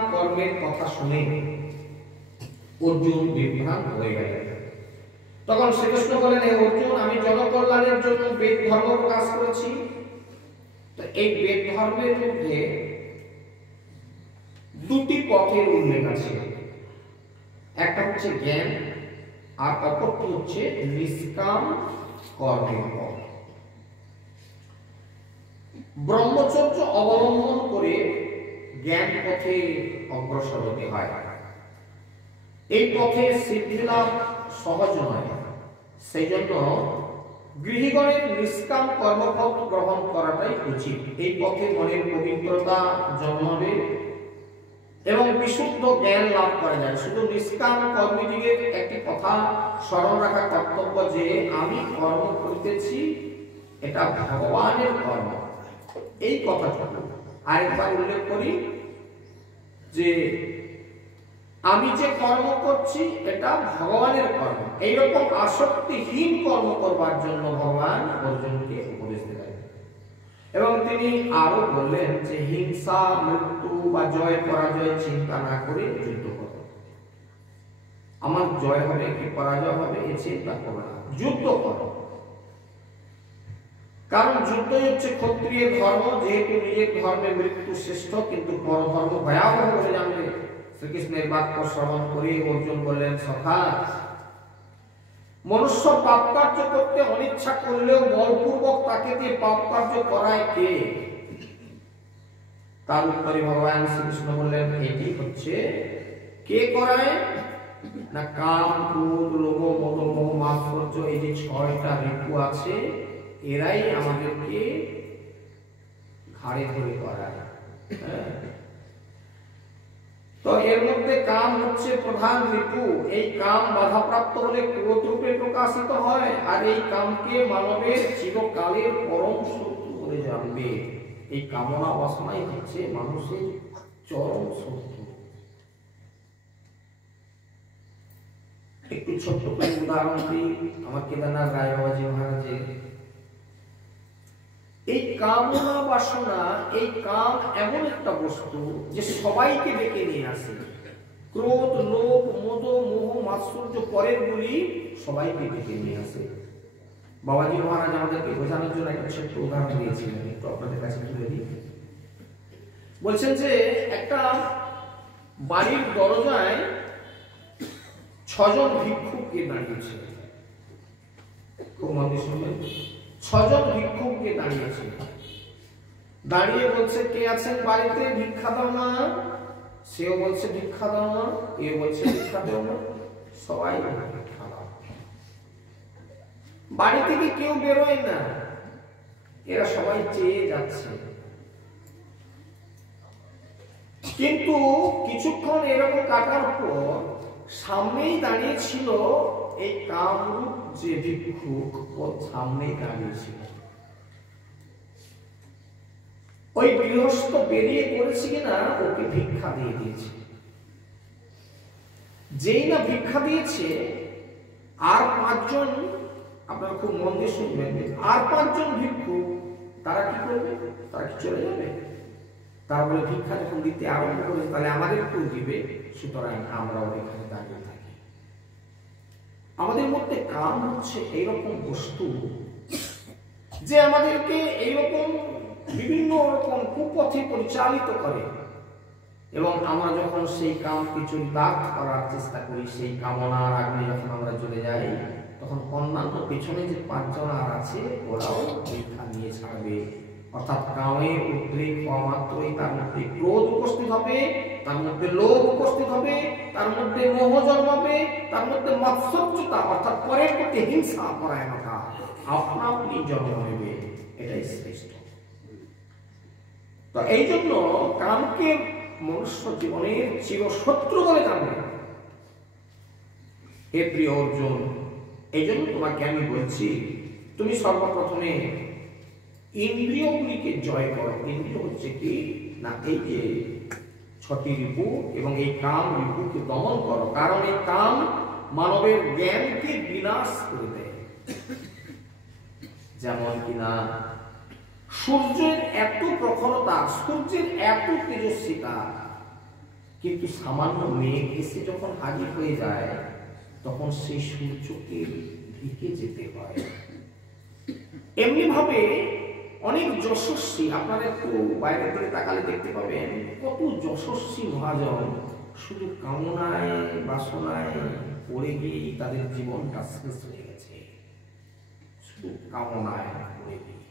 কর্মের কথা শুনে অর্জুন বিভ্রান্ত হয়ে গেলেন। তখন শ্রীকৃষ্ণ বলেন, হে অর্জুন, আমি জনকল্যাণের জন্য বেদ ধর্ম প্রকাশ করেছি। তো এই বেদ ধর্মের মধ্যে দুটি পথের উল্লেখ আছে, একটা হচ্ছে জ্ঞান আর অপরটি হচ্ছে নিষ্কাম কর্মের পথ। ব্রহ্মচর্য অবলম্বন করে জ্ঞান পথে অগ্রসর হতে হয়। এই পথে সিদ্ধি লাভ সহজ নয়, সেই জন্য গৃহীগণের নিষ্কাম কর্মপথ গ্রহণ করাটাই উচিত। এই পথে মনের পবিত্রতা জন্মাবে এবং বিশুদ্ধ জ্ঞান লাভ করা যায়। শুধু নিষ্কাম কর্মীদিগের একটি কথা স্মরণ রাখা কর্তব্য যে আমি কর্ম করিতেছি, এটা ভগবানের কর্ম। এই কথাটুকু আরেকবার উল্লেখ করি যে আমি যে কর্ম করছি এটা ভগবানের কর্ম। এইরকম আসক্তিহীন কর্ম করবার জন্য ভগবান অর্জুনকে উপদেশ দিলেন। এবং তিনি আরো বললেন যে হিংসা, মৃত্যু বা জয় পরাজয় চিন্তা না করে যুদ্ধ করো। আমার জয় হবে কি পরাজয় হবে এ চিন্তা করো না, যুদ্ধ করো। কারণ যুদ্ধই হচ্ছে ক্ষত্রিয়ের ধর্ম। যেহেতু নিজের ধর্মে মৃত্যু শ্রেষ্ঠ, কিন্তু পরধর্ম ভয়াবহ বলে জানবে। শ্রীকৃষ্ণের বাক্য শ্রবণ করে অর্জুন বললেন, সখা, মনুষ্য পাপ কার্য করতে অনিচ্ছা করলেও বলপূর্বক তাকে দিয়ে পাপ কার্য করায় কে? তার উত্তরে ভগবান শ্রীকৃষ্ণ বললেন, এটি হচ্ছে কে করায় না কাম, ক্রোধ, লোভ, মদ, মোহ, মাৎসর্য, এই যে 6টা রিপু আছে, এরাই আমাদেরকে ঘাড়ে ধরে করায়। তো এর মধ্যে কাম হচ্ছে প্রধান রিপু। এই কাম বাধাপ্রাপ্ত হলে ক্রোধ রূপে প্রকাশিত হয়, আর এই কামকে মানবের চিরকালের পরম শত্রু বলে জানবে। এই কামনা বাসনাই হচ্ছে মানুষের চরম শত্রু। একটু ছোট্ট করে উদাহরণ দিই। আমার কেদারনাথ রায় বাবাজি মহারাজের এই কামনা বাসনা, এই কাম এমন একটা বস্তু যে সবাইকে ডেকে নিয়ে আসে। ক্রোধ, লোভ, মদ, মোহ, মাৎসর্য, পরের গুলি সবাইকে ডেকে নিয়ে আসে। বাবাজি মহারাজ আমাদেরকে বোঝানোর জন্য একটা ছোট্ট উদাহরণ দিয়েছিলেন, একটু আপনাদের কাছে তুলে দিই। বলছেন যে একটা বাড়ির দরজায় 6 জন ভিক্ষুককে দাঁড়িয়েছে। খুব মন দিয়ে শুনবেন। 6 জন ভিক্ষুককে দাঁড়িয়েছে, দাঁড়িয়ে বলছে, কে আছেন বাড়িতে, ভিক্ষা দাও না। সেও বলছে ভিক্ষা দাও না, এ বলছে ভিক্ষা দাও না, সবাই ভিক্ষা দাও। বাড়ি থেকে কেউ বেরোয় না, এরা সবাই চেয়ে যাচ্ছে। কিন্তু কিছুক্ষণ এরকম কাটার পর সামনেই দাঁড়িয়ে ছিল এই কামরূপ যে ভিক্ষুক, ওর সামনেই দাঁড়িয়েছিল। ওই গৃহস্থ বেরিয়ে পড়েছে কিনা ওকে ভিক্ষা দিয়ে দিয়েছে। যেই না ভিক্ষা দিয়েছে, আর 5 জন, আপনারা খুব মন দিয়ে শুনবেন, আর 5 জন ভিক্ষুক তারা কি করবে? তারা কি চলে যাবে? তারা বলে ভিক্ষা যখন দিতে আরম্ভ করেছে তাহলে আমাদেরকেও দিবে, সুতরাং আমরাও এখানে দাঁড়িয়ে থাকি। আমাদের মধ্যে কাম হচ্ছে এইরকম বস্তু যে আমাদেরকে এইরকম বিভিন্ন রকম কুপথে পরিচালিত করে, এবং আমরা যখন সেই কামকে চরিতার্থ করার চেষ্টা করি, সেই কামনার আগুনে যখন আমরা চলে যাই, তখন অন্যান্য পেছনে যে 5 জন আর আছে ওরাও ভিক্ষা নিয়ে ছাড়বে। অর্থাৎ কামের উদ্রেক হওয়া মাত্রই তার মধ্যে ক্রোধ উপস্থিত হবে, তার মধ্যে লোভ উপস্থিত হবে, তার মধ্যে মোহ জন্মাবে, তার মধ্যে মাৎসর্যতা অর্থাৎ পরের প্রতি হিংসা পরায়ণতা আপনা আপনি জন্ম নেবে। এটাই শ্রেষ্ঠ। তো এই জন্য কামকে মনুষ্য জীবনের চিরশত্রু বলে জানবে। হে প্রিয় অর্জুন, এই জন্য তোমাকে আমি বলছি, তুমি সর্বপ্রথমে ইন্দ্রিয়গুলিকে জয় করো। ইন্দ্রিয় হচ্ছে কি না এই যে 6টি রিপু, এবং এই কাম রিপুকে দমন করো। কারণ এই কাম মানবের জ্ঞানকে বিনাশ করে দেয়। যেমন কিনা সূর্যের এত প্রখরতা, সূর্যের এত তেজস্বিতা, কিন্তু সামান্য মেঘ এসে যখন হাজির হয়ে যায় তখন সেই সূর্যকে ঢেকে যেতে হয়। এমনি ভাবে অনেক যশস্বী, আপনারা একটু বাইরের দিকে তাকালে দেখতে পাবেন কত যশস্বী মহাজন শুধু কামনায় বাসনায় পড়ে গিয়ে তাদের জীবনটা শেষ হয়ে গেছে, শুধু কামনায় পড়ে গিয়ে।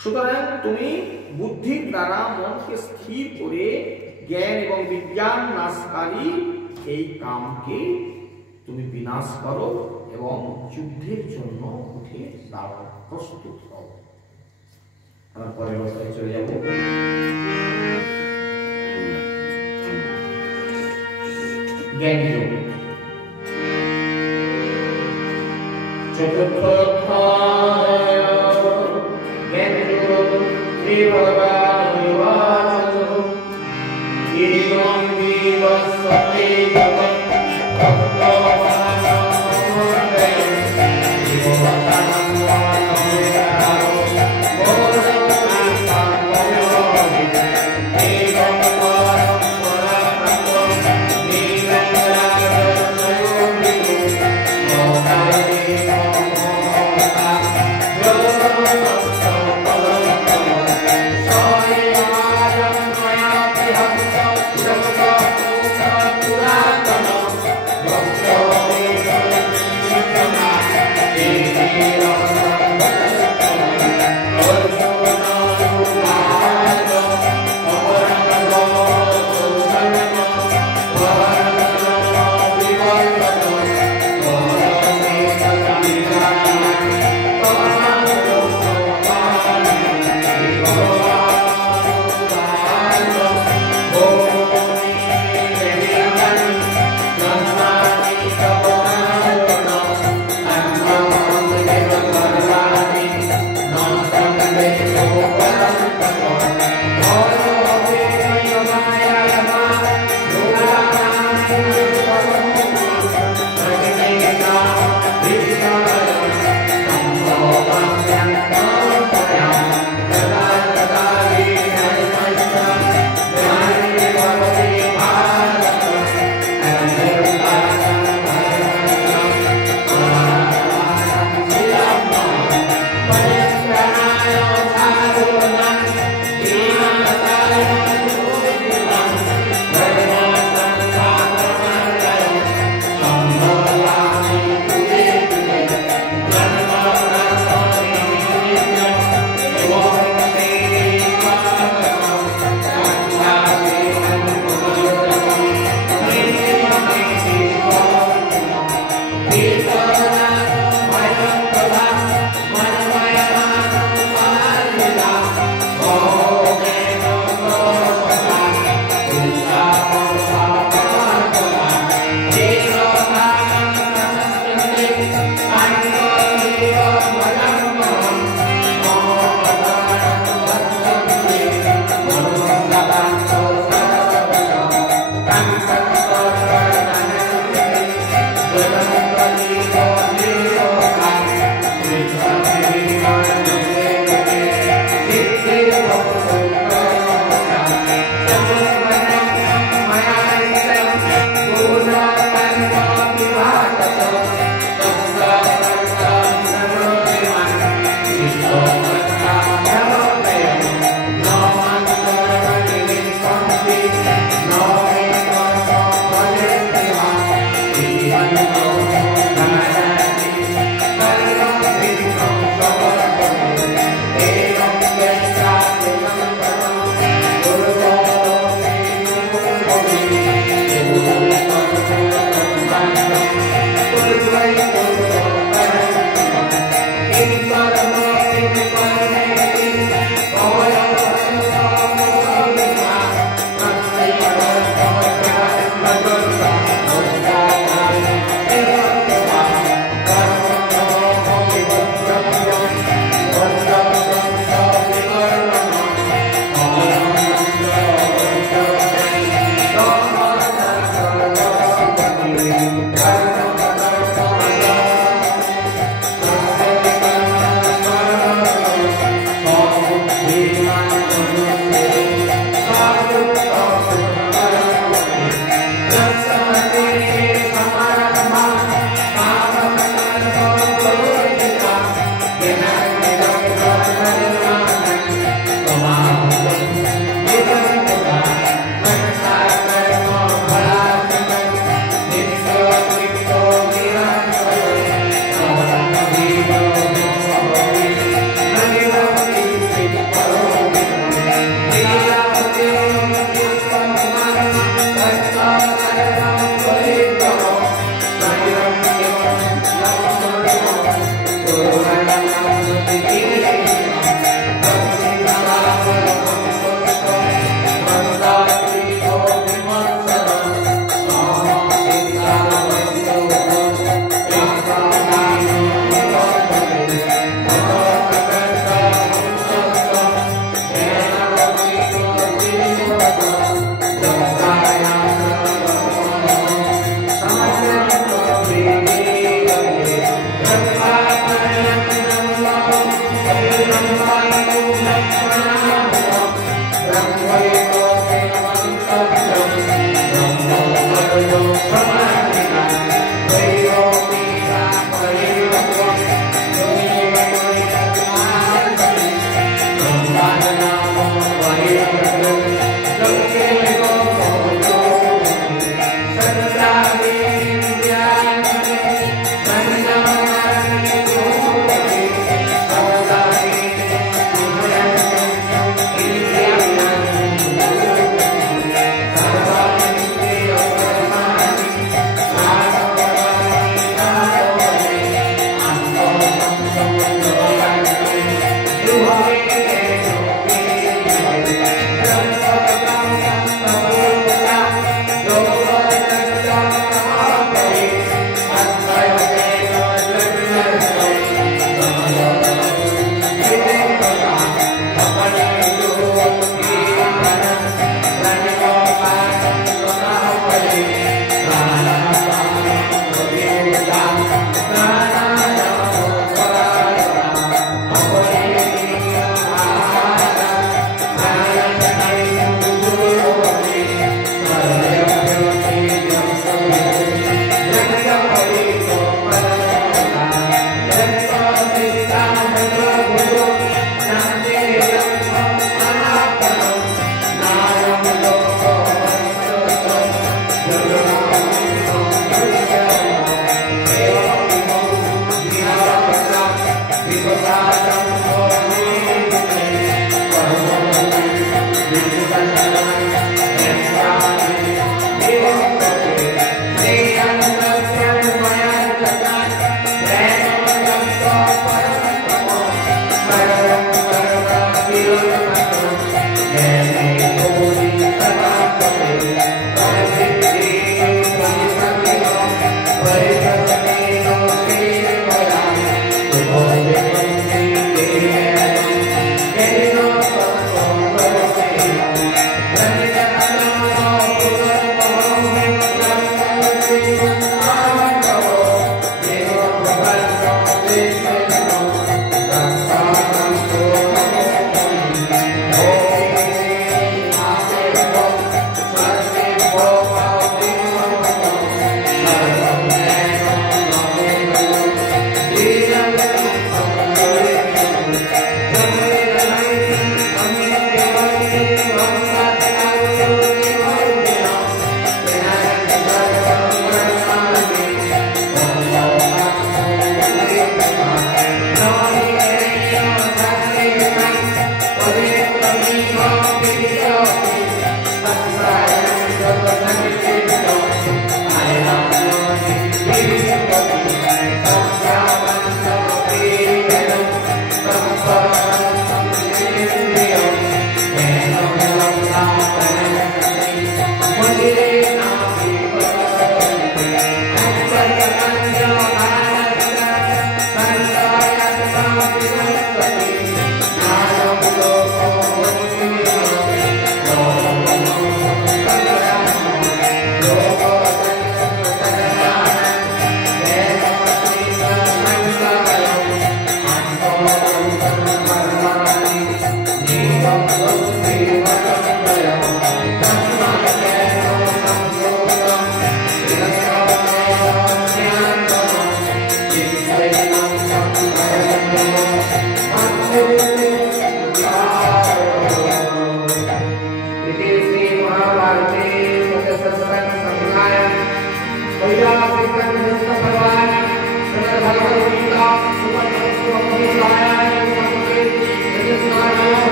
সুতরাং তুমি বুদ্ধির দ্বারা মনকে স্থির করে জ্ঞান এবং বিজ্ঞান নাশকারী এই কামকে তুমি বিনাশ করো এবং যুদ্ধের জন্য উঠে দাঁড়াও, প্রস্তুত হও। আমার পরের অবস্থায় চলে যাব। জ্ঞান যোগ চতুর্থ অধ্যায় জ্ঞান যোগ। শ্রী ভগবান বাচ ইদং বিবস্বতে জগৎ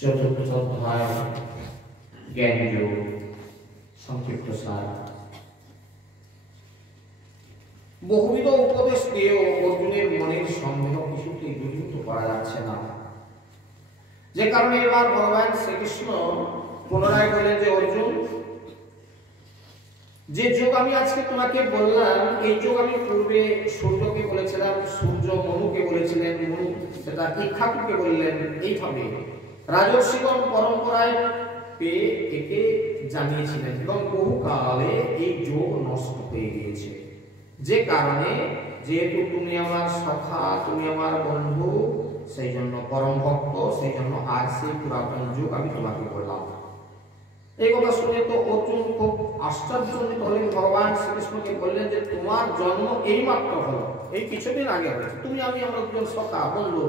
চতুর্থ অধ্যায় জ্ঞান যোগ সংক্ষিপ্ত সার। বহুবিধ উপদেশ দিয়েও অর্জুনের মনের সন্দেহ কিছুতেই দূরীভূত করা যাচ্ছে না, যে কারণে এবার ভগবান শ্রীকৃষ্ণ পুনরায় বললেন যে অর্জুন, যে যোগ আমি আজকে তোমাকে বললাম এই যোগ আমি পূর্বে সূর্যকে বলেছিলাম, সূর্য মনুকে বলেছিলেন, মনু সেটা ইক্ষাকুকে বললেন। এইভাবে রাজর্ষিগণ পরম্পরায় পেয়ে একে জানিয়েছিলেন এবং বহুকালে এই যোগ নষ্ট হয়ে গিয়েছে, যে কারণে যেহেতু তুমি আমার সখা, তুমি আমার বন্ধু, সেই জন্য পরম ভক্ত, সেই জন্য আজ সেই পুরাতন যুগ আমি তোমাকে বললাম। এই কথা শুনে তো অর্জুন খুব আশ্চর্যজনিত হলেন। ভগবান শ্রীকৃষ্ণকে বললেন যে তোমার জন্ম এই মাত্র হলো, এই কিছুদিন আগে হয়েছে। তুমি আমি আমরা দুজন সখা বন্ধু,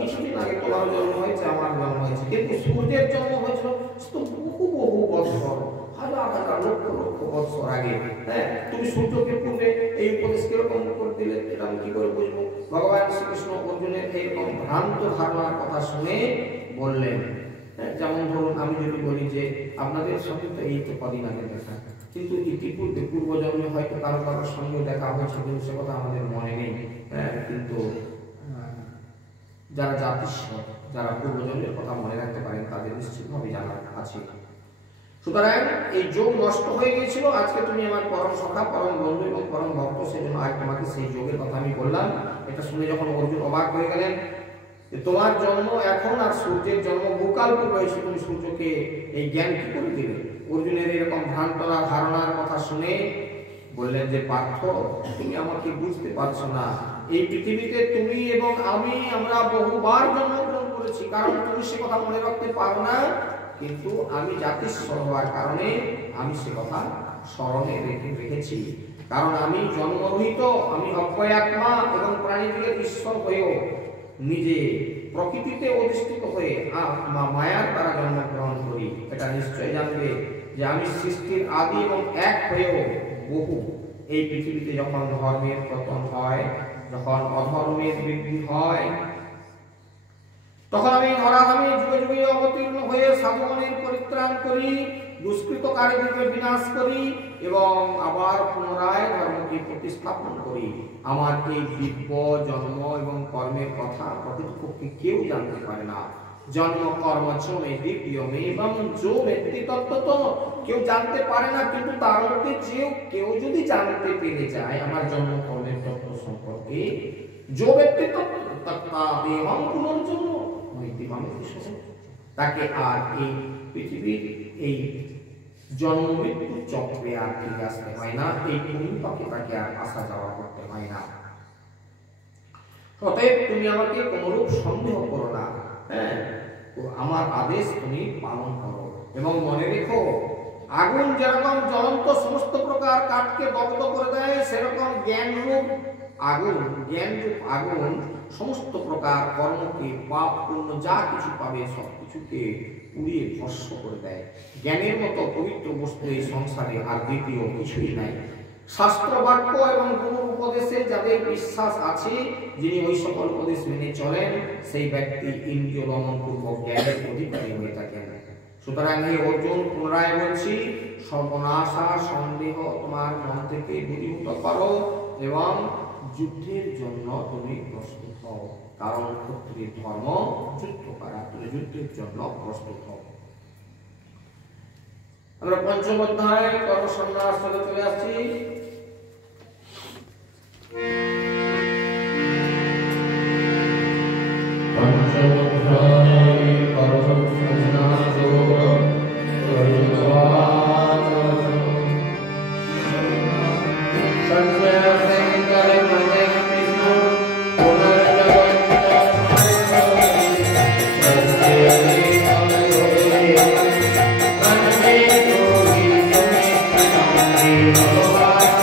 কিছুদিন আগে তোমার জন্ম হয়েছে, আমার জন্ম হয়েছে, কিন্তু সূর্যের জন্ম হয়েছিল তো বহু বহু বছর, হাজার হাজার লক্ষ লক্ষ বছর আগে। হ্যাঁ, তুমি সূর্যকে পূর্বে এই উপদেশ কিরকম করে দিলে, এটা আমি কি করে বুঝবো? ভগবান শ্রীকৃষ্ণ অর্জুনের এইরকম ভ্রান্ত ধারণার কথা শুনে বললেন, যেমন ধরুন আমি যদি বলি যে আপনাদের সঙ্গে তো এই তো কদিন আগে দেখা, কিন্তু ইতিপূর্বে পূর্বজন্মে হয়তো কারো কারোর সঙ্গে দেখা হয়েছে, কিন্তু সে কথা আমাদের মনে নেই। কিন্তু যারা জাতিস্বর, যারা পূর্বজন্মের কথা মনে রাখতে পারেন, তাদের নিশ্চিতভাবে জানা আছে। সুতরাং এই যোগ নষ্ট হয়ে গিয়েছিল। আজকে তুমি আমার পরম সখা, পরম বন্ধু এবং পরম ভক্ত, সেই জন্য আজ তোমাকে সেই যোগের কথা আমি বললাম। এটা শুনে যখন অর্জুন অবাক হয়ে গেলেন, তোমার জন্ম এখন আর সূর্যের জন্ম বহুকাল পূর্বে হয়েছে, তুমি সূর্যকে এই জ্ঞান কি করে দিলে? অর্জুনের এরকম ভ্রান্তনা ধারণার কথা শুনে বললেন যে পার্থ, তুমি আমাকে বুঝতে পারছো না। এই পৃথিবীতে তুমি এবং আমরা বহুবার জন্মগ্রহণ করেছি, কারণ তুমি সে কথা মনে রাখতে পারো না, কিন্তু আমি জাতিস্বর হওয়ার কারণে আমি সে কথা স্মরণে রেখেছি। কারণ আমি জন্মরহিত, আমি অক্ষয়াত্মা এবং প্রাণীদের ঈশ্বর হয়েও নিজে প্রকৃতিতে অধিষ্ঠিত হয়ে মায়ার দ্বারা জন্মগ্রহণ করি। এটা নিশ্চয় জানবে যে আমি সৃষ্টির আদি এবং এক হয়েও বহু। এই পৃথিবীতে যখন ধর্মের পতন হয়, যখন অধর্মের বৃদ্ধি হয়, তখন আমি ধরাধামে যুগে যুগে অবতীর্ণ হয়ে সাধুগণের পরিত্রাণ করি, দুষ্কৃতকারীদের বিনাশ করি এবং আবার পুনরায় ধর্মকে প্রতিস্থাপন করি। আমার এই দিব্য জন্ম এবং কর্মের কথা প্রকৃতপক্ষে কেউ জানতে পারে না। জন্ম কর্ম চমে দিব্য এবং যো ব্যক্তি তত্ত্ব কেউ জানতে পারে না, কিন্তু তার মধ্যে কেউ যদি জানতে পেরে যায় আমার জন্ম কর্মের তত্ত্ব সম্পর্কে, যো ব্যক্তি তত্ত্বাদেহং পুনর্জন্ম তাকে আর এই পৃথিবীর এই জন্ম মৃত্যু চক্রে আর ফিরে আসতে হয় না, এই পরিপাকে তাকে আর আসা যাওয়া করতে হয় না। অতএব তুমি আমাকে কোনরূপ সন্দেহ করো না, হ্যাঁ, আমার আদেশ তুমি পালন করো। এবং মনে রেখো, আগুন যেরকম জ্বলন্ত সমস্ত প্রকার কাঠকে দগ্ধ করে দেয়, সেরকম জ্ঞানরূপ আগুন সমস্ত প্রকার কর্মকে, পাপ পুণ্য যা কিছু পাবে সব কিছুকে পুড়িয়ে ভস্ম করে দেয়। জ্ঞানের মতো পবিত্র বস্তু এই সংসারে আর দ্বিতীয় কিছুই নাই। শাস্ত্র বাক্য এবং গুরুর উপদেশে যাদের বিশ্বাস আছে, যিনি ওই সকল উপদেশ মেনে চলেন, সেই ব্যক্তি ইন্দ্রিয় দমন পূর্বক জ্ঞানের অধিকারী হয়ে থাকেন। সুতরাং এই অর্জুন, পুনরায় বলছি, সর্বনাশা সন্দেহ তোমার মন থেকে দূরীভূত করো এবং যুদ্ধের জন্য তুমি প্রস্তুত হও। কারণ ক্ষত্রিয়ের ধর্ম যুদ্ধ করা, তুমি যুদ্ধের জন্য প্রস্তুত হও। আমরা পঞ্চম অধ্যায় কর্মসন্ন্যাস চলে আসছি। পঞ্চম অধ্যায় কর্মসন্ন্যাস Bye.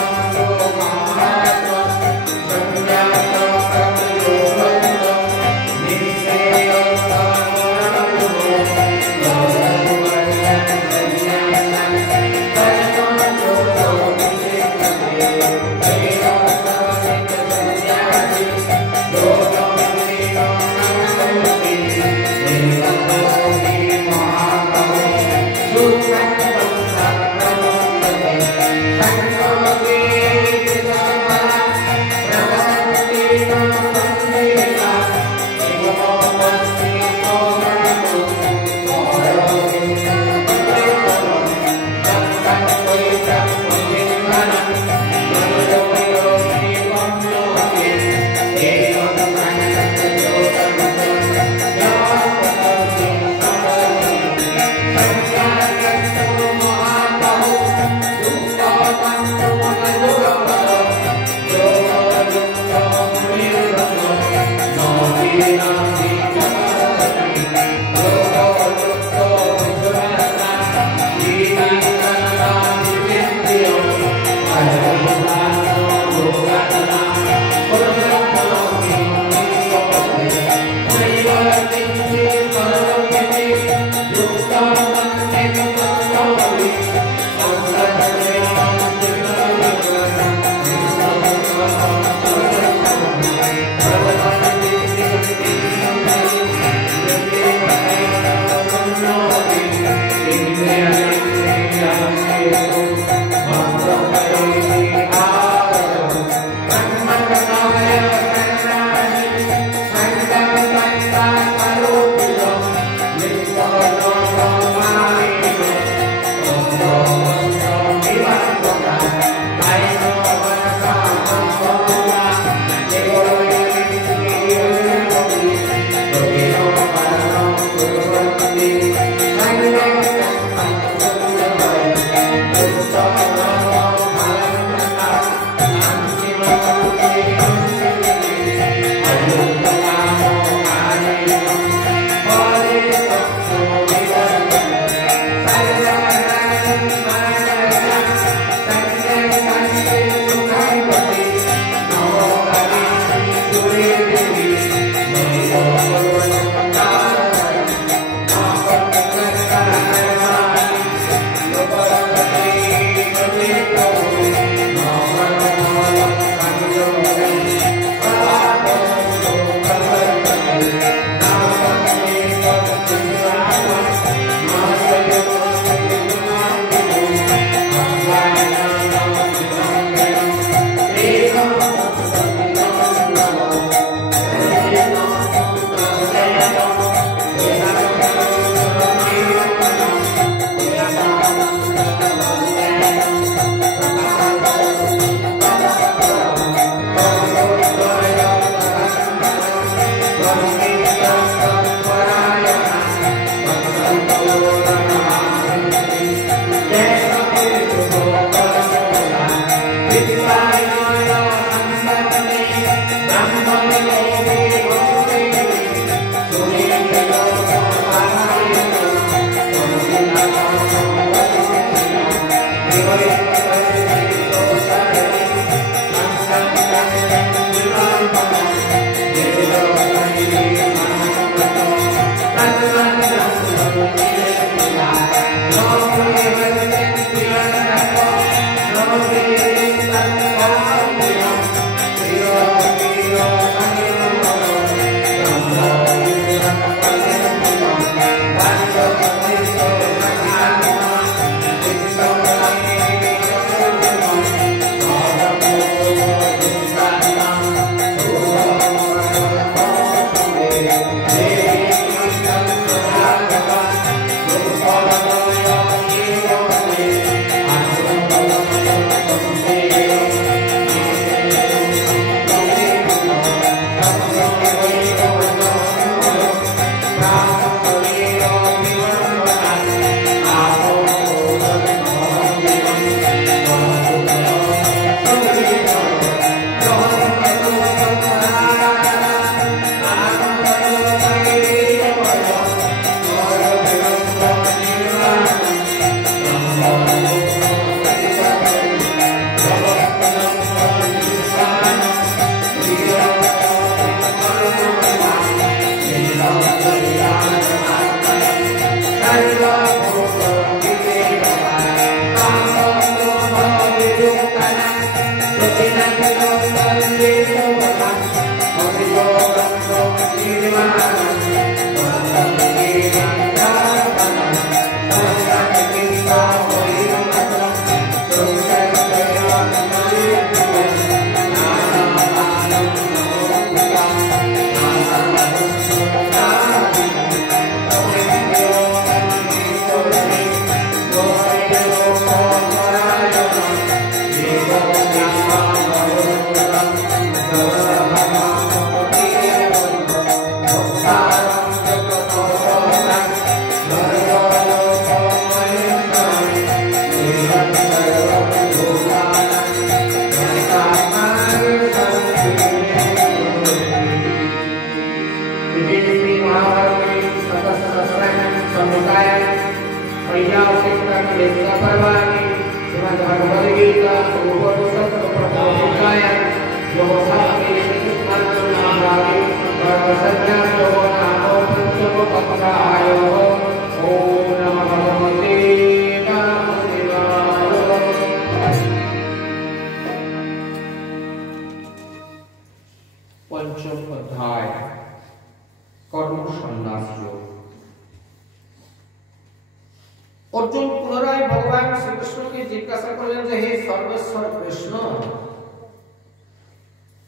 अर्जुन पुनराय भगवान श्री कृष्ण के जिज्ञासा करलेन जे हे सर्वेश्वर कृष्ण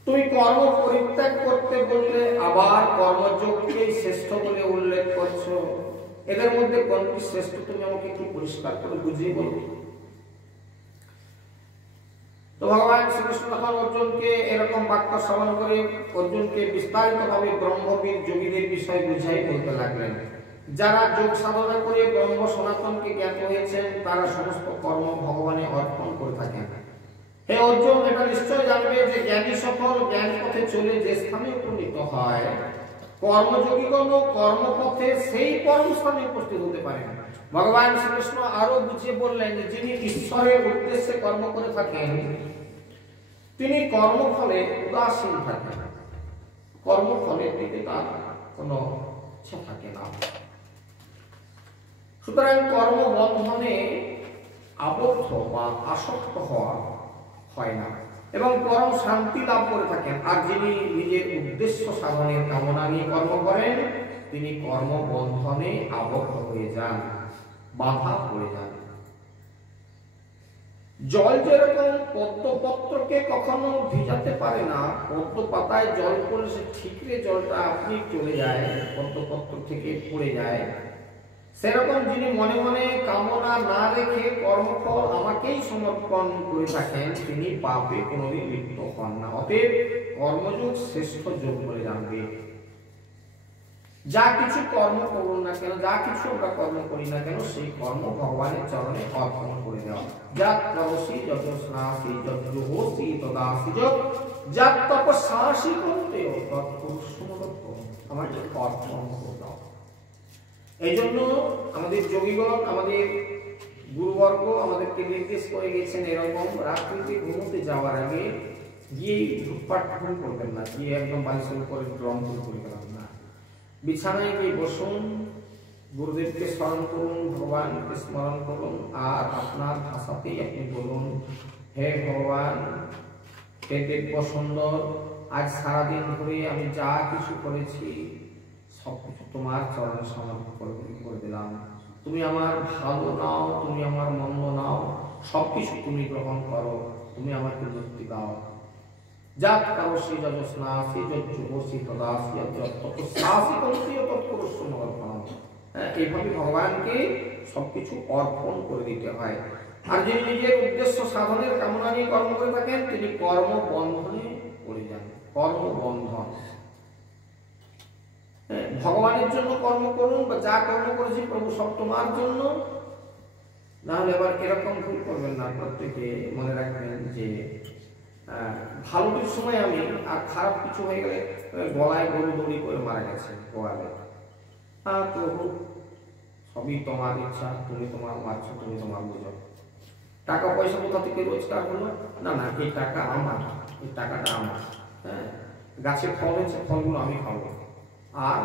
তুমি কর্ম পরিত্যাগ করতে বললে আবার কর্মযোগকে শ্রেষ্ঠ বলে উল্লেখ করছো, এদের মধ্যে কোনটি শ্রেষ্ঠ তুমি আমাকে একটু পরিষ্কার করে বুঝিয়ে বলো। তো ভগবান শ্রীকৃষ্ণ তখন অর্জুনকে এরকম বাক্য শ্রবণ করে অর্জুনকে বিস্তারিতভাবে ব্রহ্মবিদ যোগীদের বিষয় বুঝাই বলতে লাগলেন। যারা যোগ সাধনা করে ব্রহ্ম সনাতনকে জ্ঞাত হয়েছেন তারা সমস্ত কর্ম ভগবানে অর্পণ করে থাকেন। হে অর্জুন, এটা নিশ্চয় জানবে যে জ্ঞানী সফল জ্ঞান পথে চলে যে স্থানে উপনীত হয়, কর্মযোগীগণ কর্মপথে সেই পরম স্থানে উপস্থিত হতে পারেন। ভগবান শ্রীকৃষ্ণ আরো বুঝিয়ে বললেন যে যিনি ঈশ্বরের উদ্দেশ্যে কর্ম করে থাকেন তিনি কর্মফলে উদাসীন থাকেন, কর্মফলের দিকে তার কোনো ইচ্ছা থাকে না। সুতরাং কর্মবন্ধনে আবদ্ধ বা আসক্ত হওয়া হয় না এবং পরম শান্তি লাভ করে থাকেন। আর যিনি নিজের উদ্দেশ্য সাধনের কামনা নিয়ে কর্ম করেন তিনি কর্মবন্ধনে আবদ্ধ হয়ে যান, বাধা পড়ে যান। জল যেরকম পদ্মপত্রকে কখনো ভিজাতে পারে না, পদ্ম পাতায় জল পড়লে সে ঠিকরে জলটা আপনি চলে যায়, পদ্মপত্র থেকে পড়ে যায়, সেরকম যিনি মনে মনে কামনা না রেখে কর্মফল আমাকেই সমর্পণ করে থাকেন তিনি পাপে কোনোদিন লিপ্ত হন না। অতএব কর্মযোগ শ্রেষ্ঠ যোগ বলে জানবে। যা কিছু কর্ম করুন না কেন, যা কিছু আমরা কর্ম করি না কেন, সেই কর্ম ভগবানের চরণে অর্পণ করে দেওয়া। যৎ করসি যত স্নাসি যত জোহসি তদাসি যৎ তপস্যাসি কর্তেয় তৎ পুরুষমদত্ত, আমাকে অর্পণ করে দাও। এই জন্য আমাদের যোগীগণ, আমাদের গুরুবর্গ আমাদেরকে নির্দেশ করে গেছেন এরকম রাত্রিতে ঘুমোতে যাওয়ার আগে গিয়ে ধূপপাঠ করবেন না, গিয়ে একদম বালিশের উপরে রং করে গেলাম না। বিছানায় গিয়ে বসুন, গুরুদেবকে স্মরণ করুন, ভগবানকে স্মরণ করুন, আর আপনার ভাষাতেই আপনি বলুন, হে ভগবান, হে দিব্য সুন্দর, আজ সারাদিন ধরে আমি যা কিছু করেছি সবকিছু তোমার চরণে সমর্পণ করে দিলাম। তুমি আমার ভালো নাও, তুমি আমার মন্দ নাও, সবকিছু তুমি গ্রহণ করো, তুমি আমাকে মুক্তি দাও। যৎ করসি যত স্নাসি যত জোহসি তদাসি যত তপস্যাসি কর্তেয় তৎ পুরুষমদত্তম। এইভাবে ভগবানকে সবকিছু অর্পণ করে দিতে হয়। আর যিনি নিজের উদ্দেশ্য সাধনের কামনা নিয়ে কর্ম করে থাকেন তিনি কর্মবন্ধনে পড়ে যান। কর্মবন্ধন, ভগবানের জন্য কর্ম করুন, বা যা কর্ম করেছি প্রভু সব তোমার জন্য। নাহলে এবার এরকম ভুল করবেন না, প্রত্যেকে মনে রাখবেন যে ভালো কিছু সময় আমি আর খারাপ কিছু হয়ে গেলে গলায় গরু দড়ি করে মারা গেছে গোয়ালে, প্রভু সবই তোমার ইচ্ছা, তুমি তোমার মারছো, তুমি তোমার বুঝো। টাকা পয়সা কোথা থেকে রোজগার হলো? না না, এই টাকা আমার, এই টাকাটা আমার। হ্যাঁ, গাছে ফল হয়েছে, ফলগুলো আমি খাবো। আর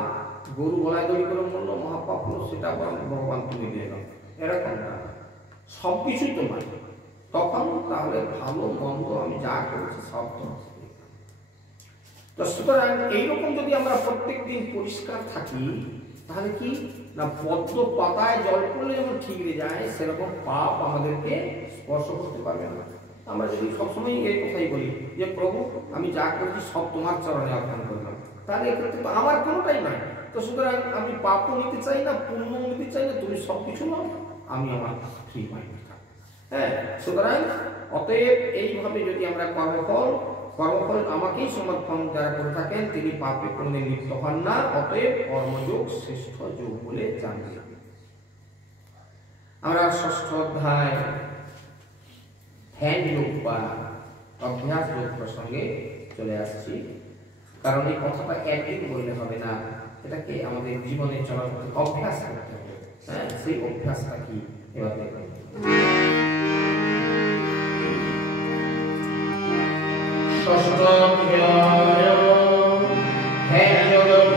গরু গলায় দড়ি করে মরলো, মহাপাপ হলো, সেটা ভগবান তুমি দিয়ে দাও। এরকম না, সবকিছুই তোমার। তখন তাহলে ভালো মন্দ আমি যা করেছি সব তোমার। তো সুতরাং এইরকম যদি আমরা প্রত্যেক দিন পরিষ্কার থাকি তাহলে কি না, পদ্ম পাতায় জল পড়লে যেমন ঠিকরে যায় সেরকম পাপ আমাদেরকে স্পর্শ করতে পারবে না। আমরা যদি সবসময় এই কথাই বলি যে প্রভু আমি যা করছি সব তোমার চরণে অর্পণ করলাম, তাহলে এক্ষেত্রে তো আমার কোনোটাই নাই। তো সুতরাং আমি পাপও নিতে চাই না, পুণ্য নিতে চাই না, তুমি সব কিছু নাও, আমি আমার ফ্রি মাইন্ড। হ্যাঁ, সুতরাং অতএব এইভাবে যদি আমরা কর্মফল আমাকেই সমর্পণ যারা করে থাকেন তিনি পাপে কোনোদিন লিপ্ত হন না। অতএব কর্মযোগ শ্রেষ্ঠ যোগ বলে জানতে হবে। আমরা ষষ্ঠ অধ্যায় ধ্যান যোগ বা অভ্যাস যোগ প্রসঙ্গে চলে আসছি। কারণ এই কথাটা একদিন বললে হবে না, এটাকে আমাদের জীবনে চলার পথে অভ্যাস করতে হবে। হ্যাঁ, সেই অভ্যাসটা কি এবার দেখবেন। ষষ্ঠ অধ্যায় ধ্যান যোগ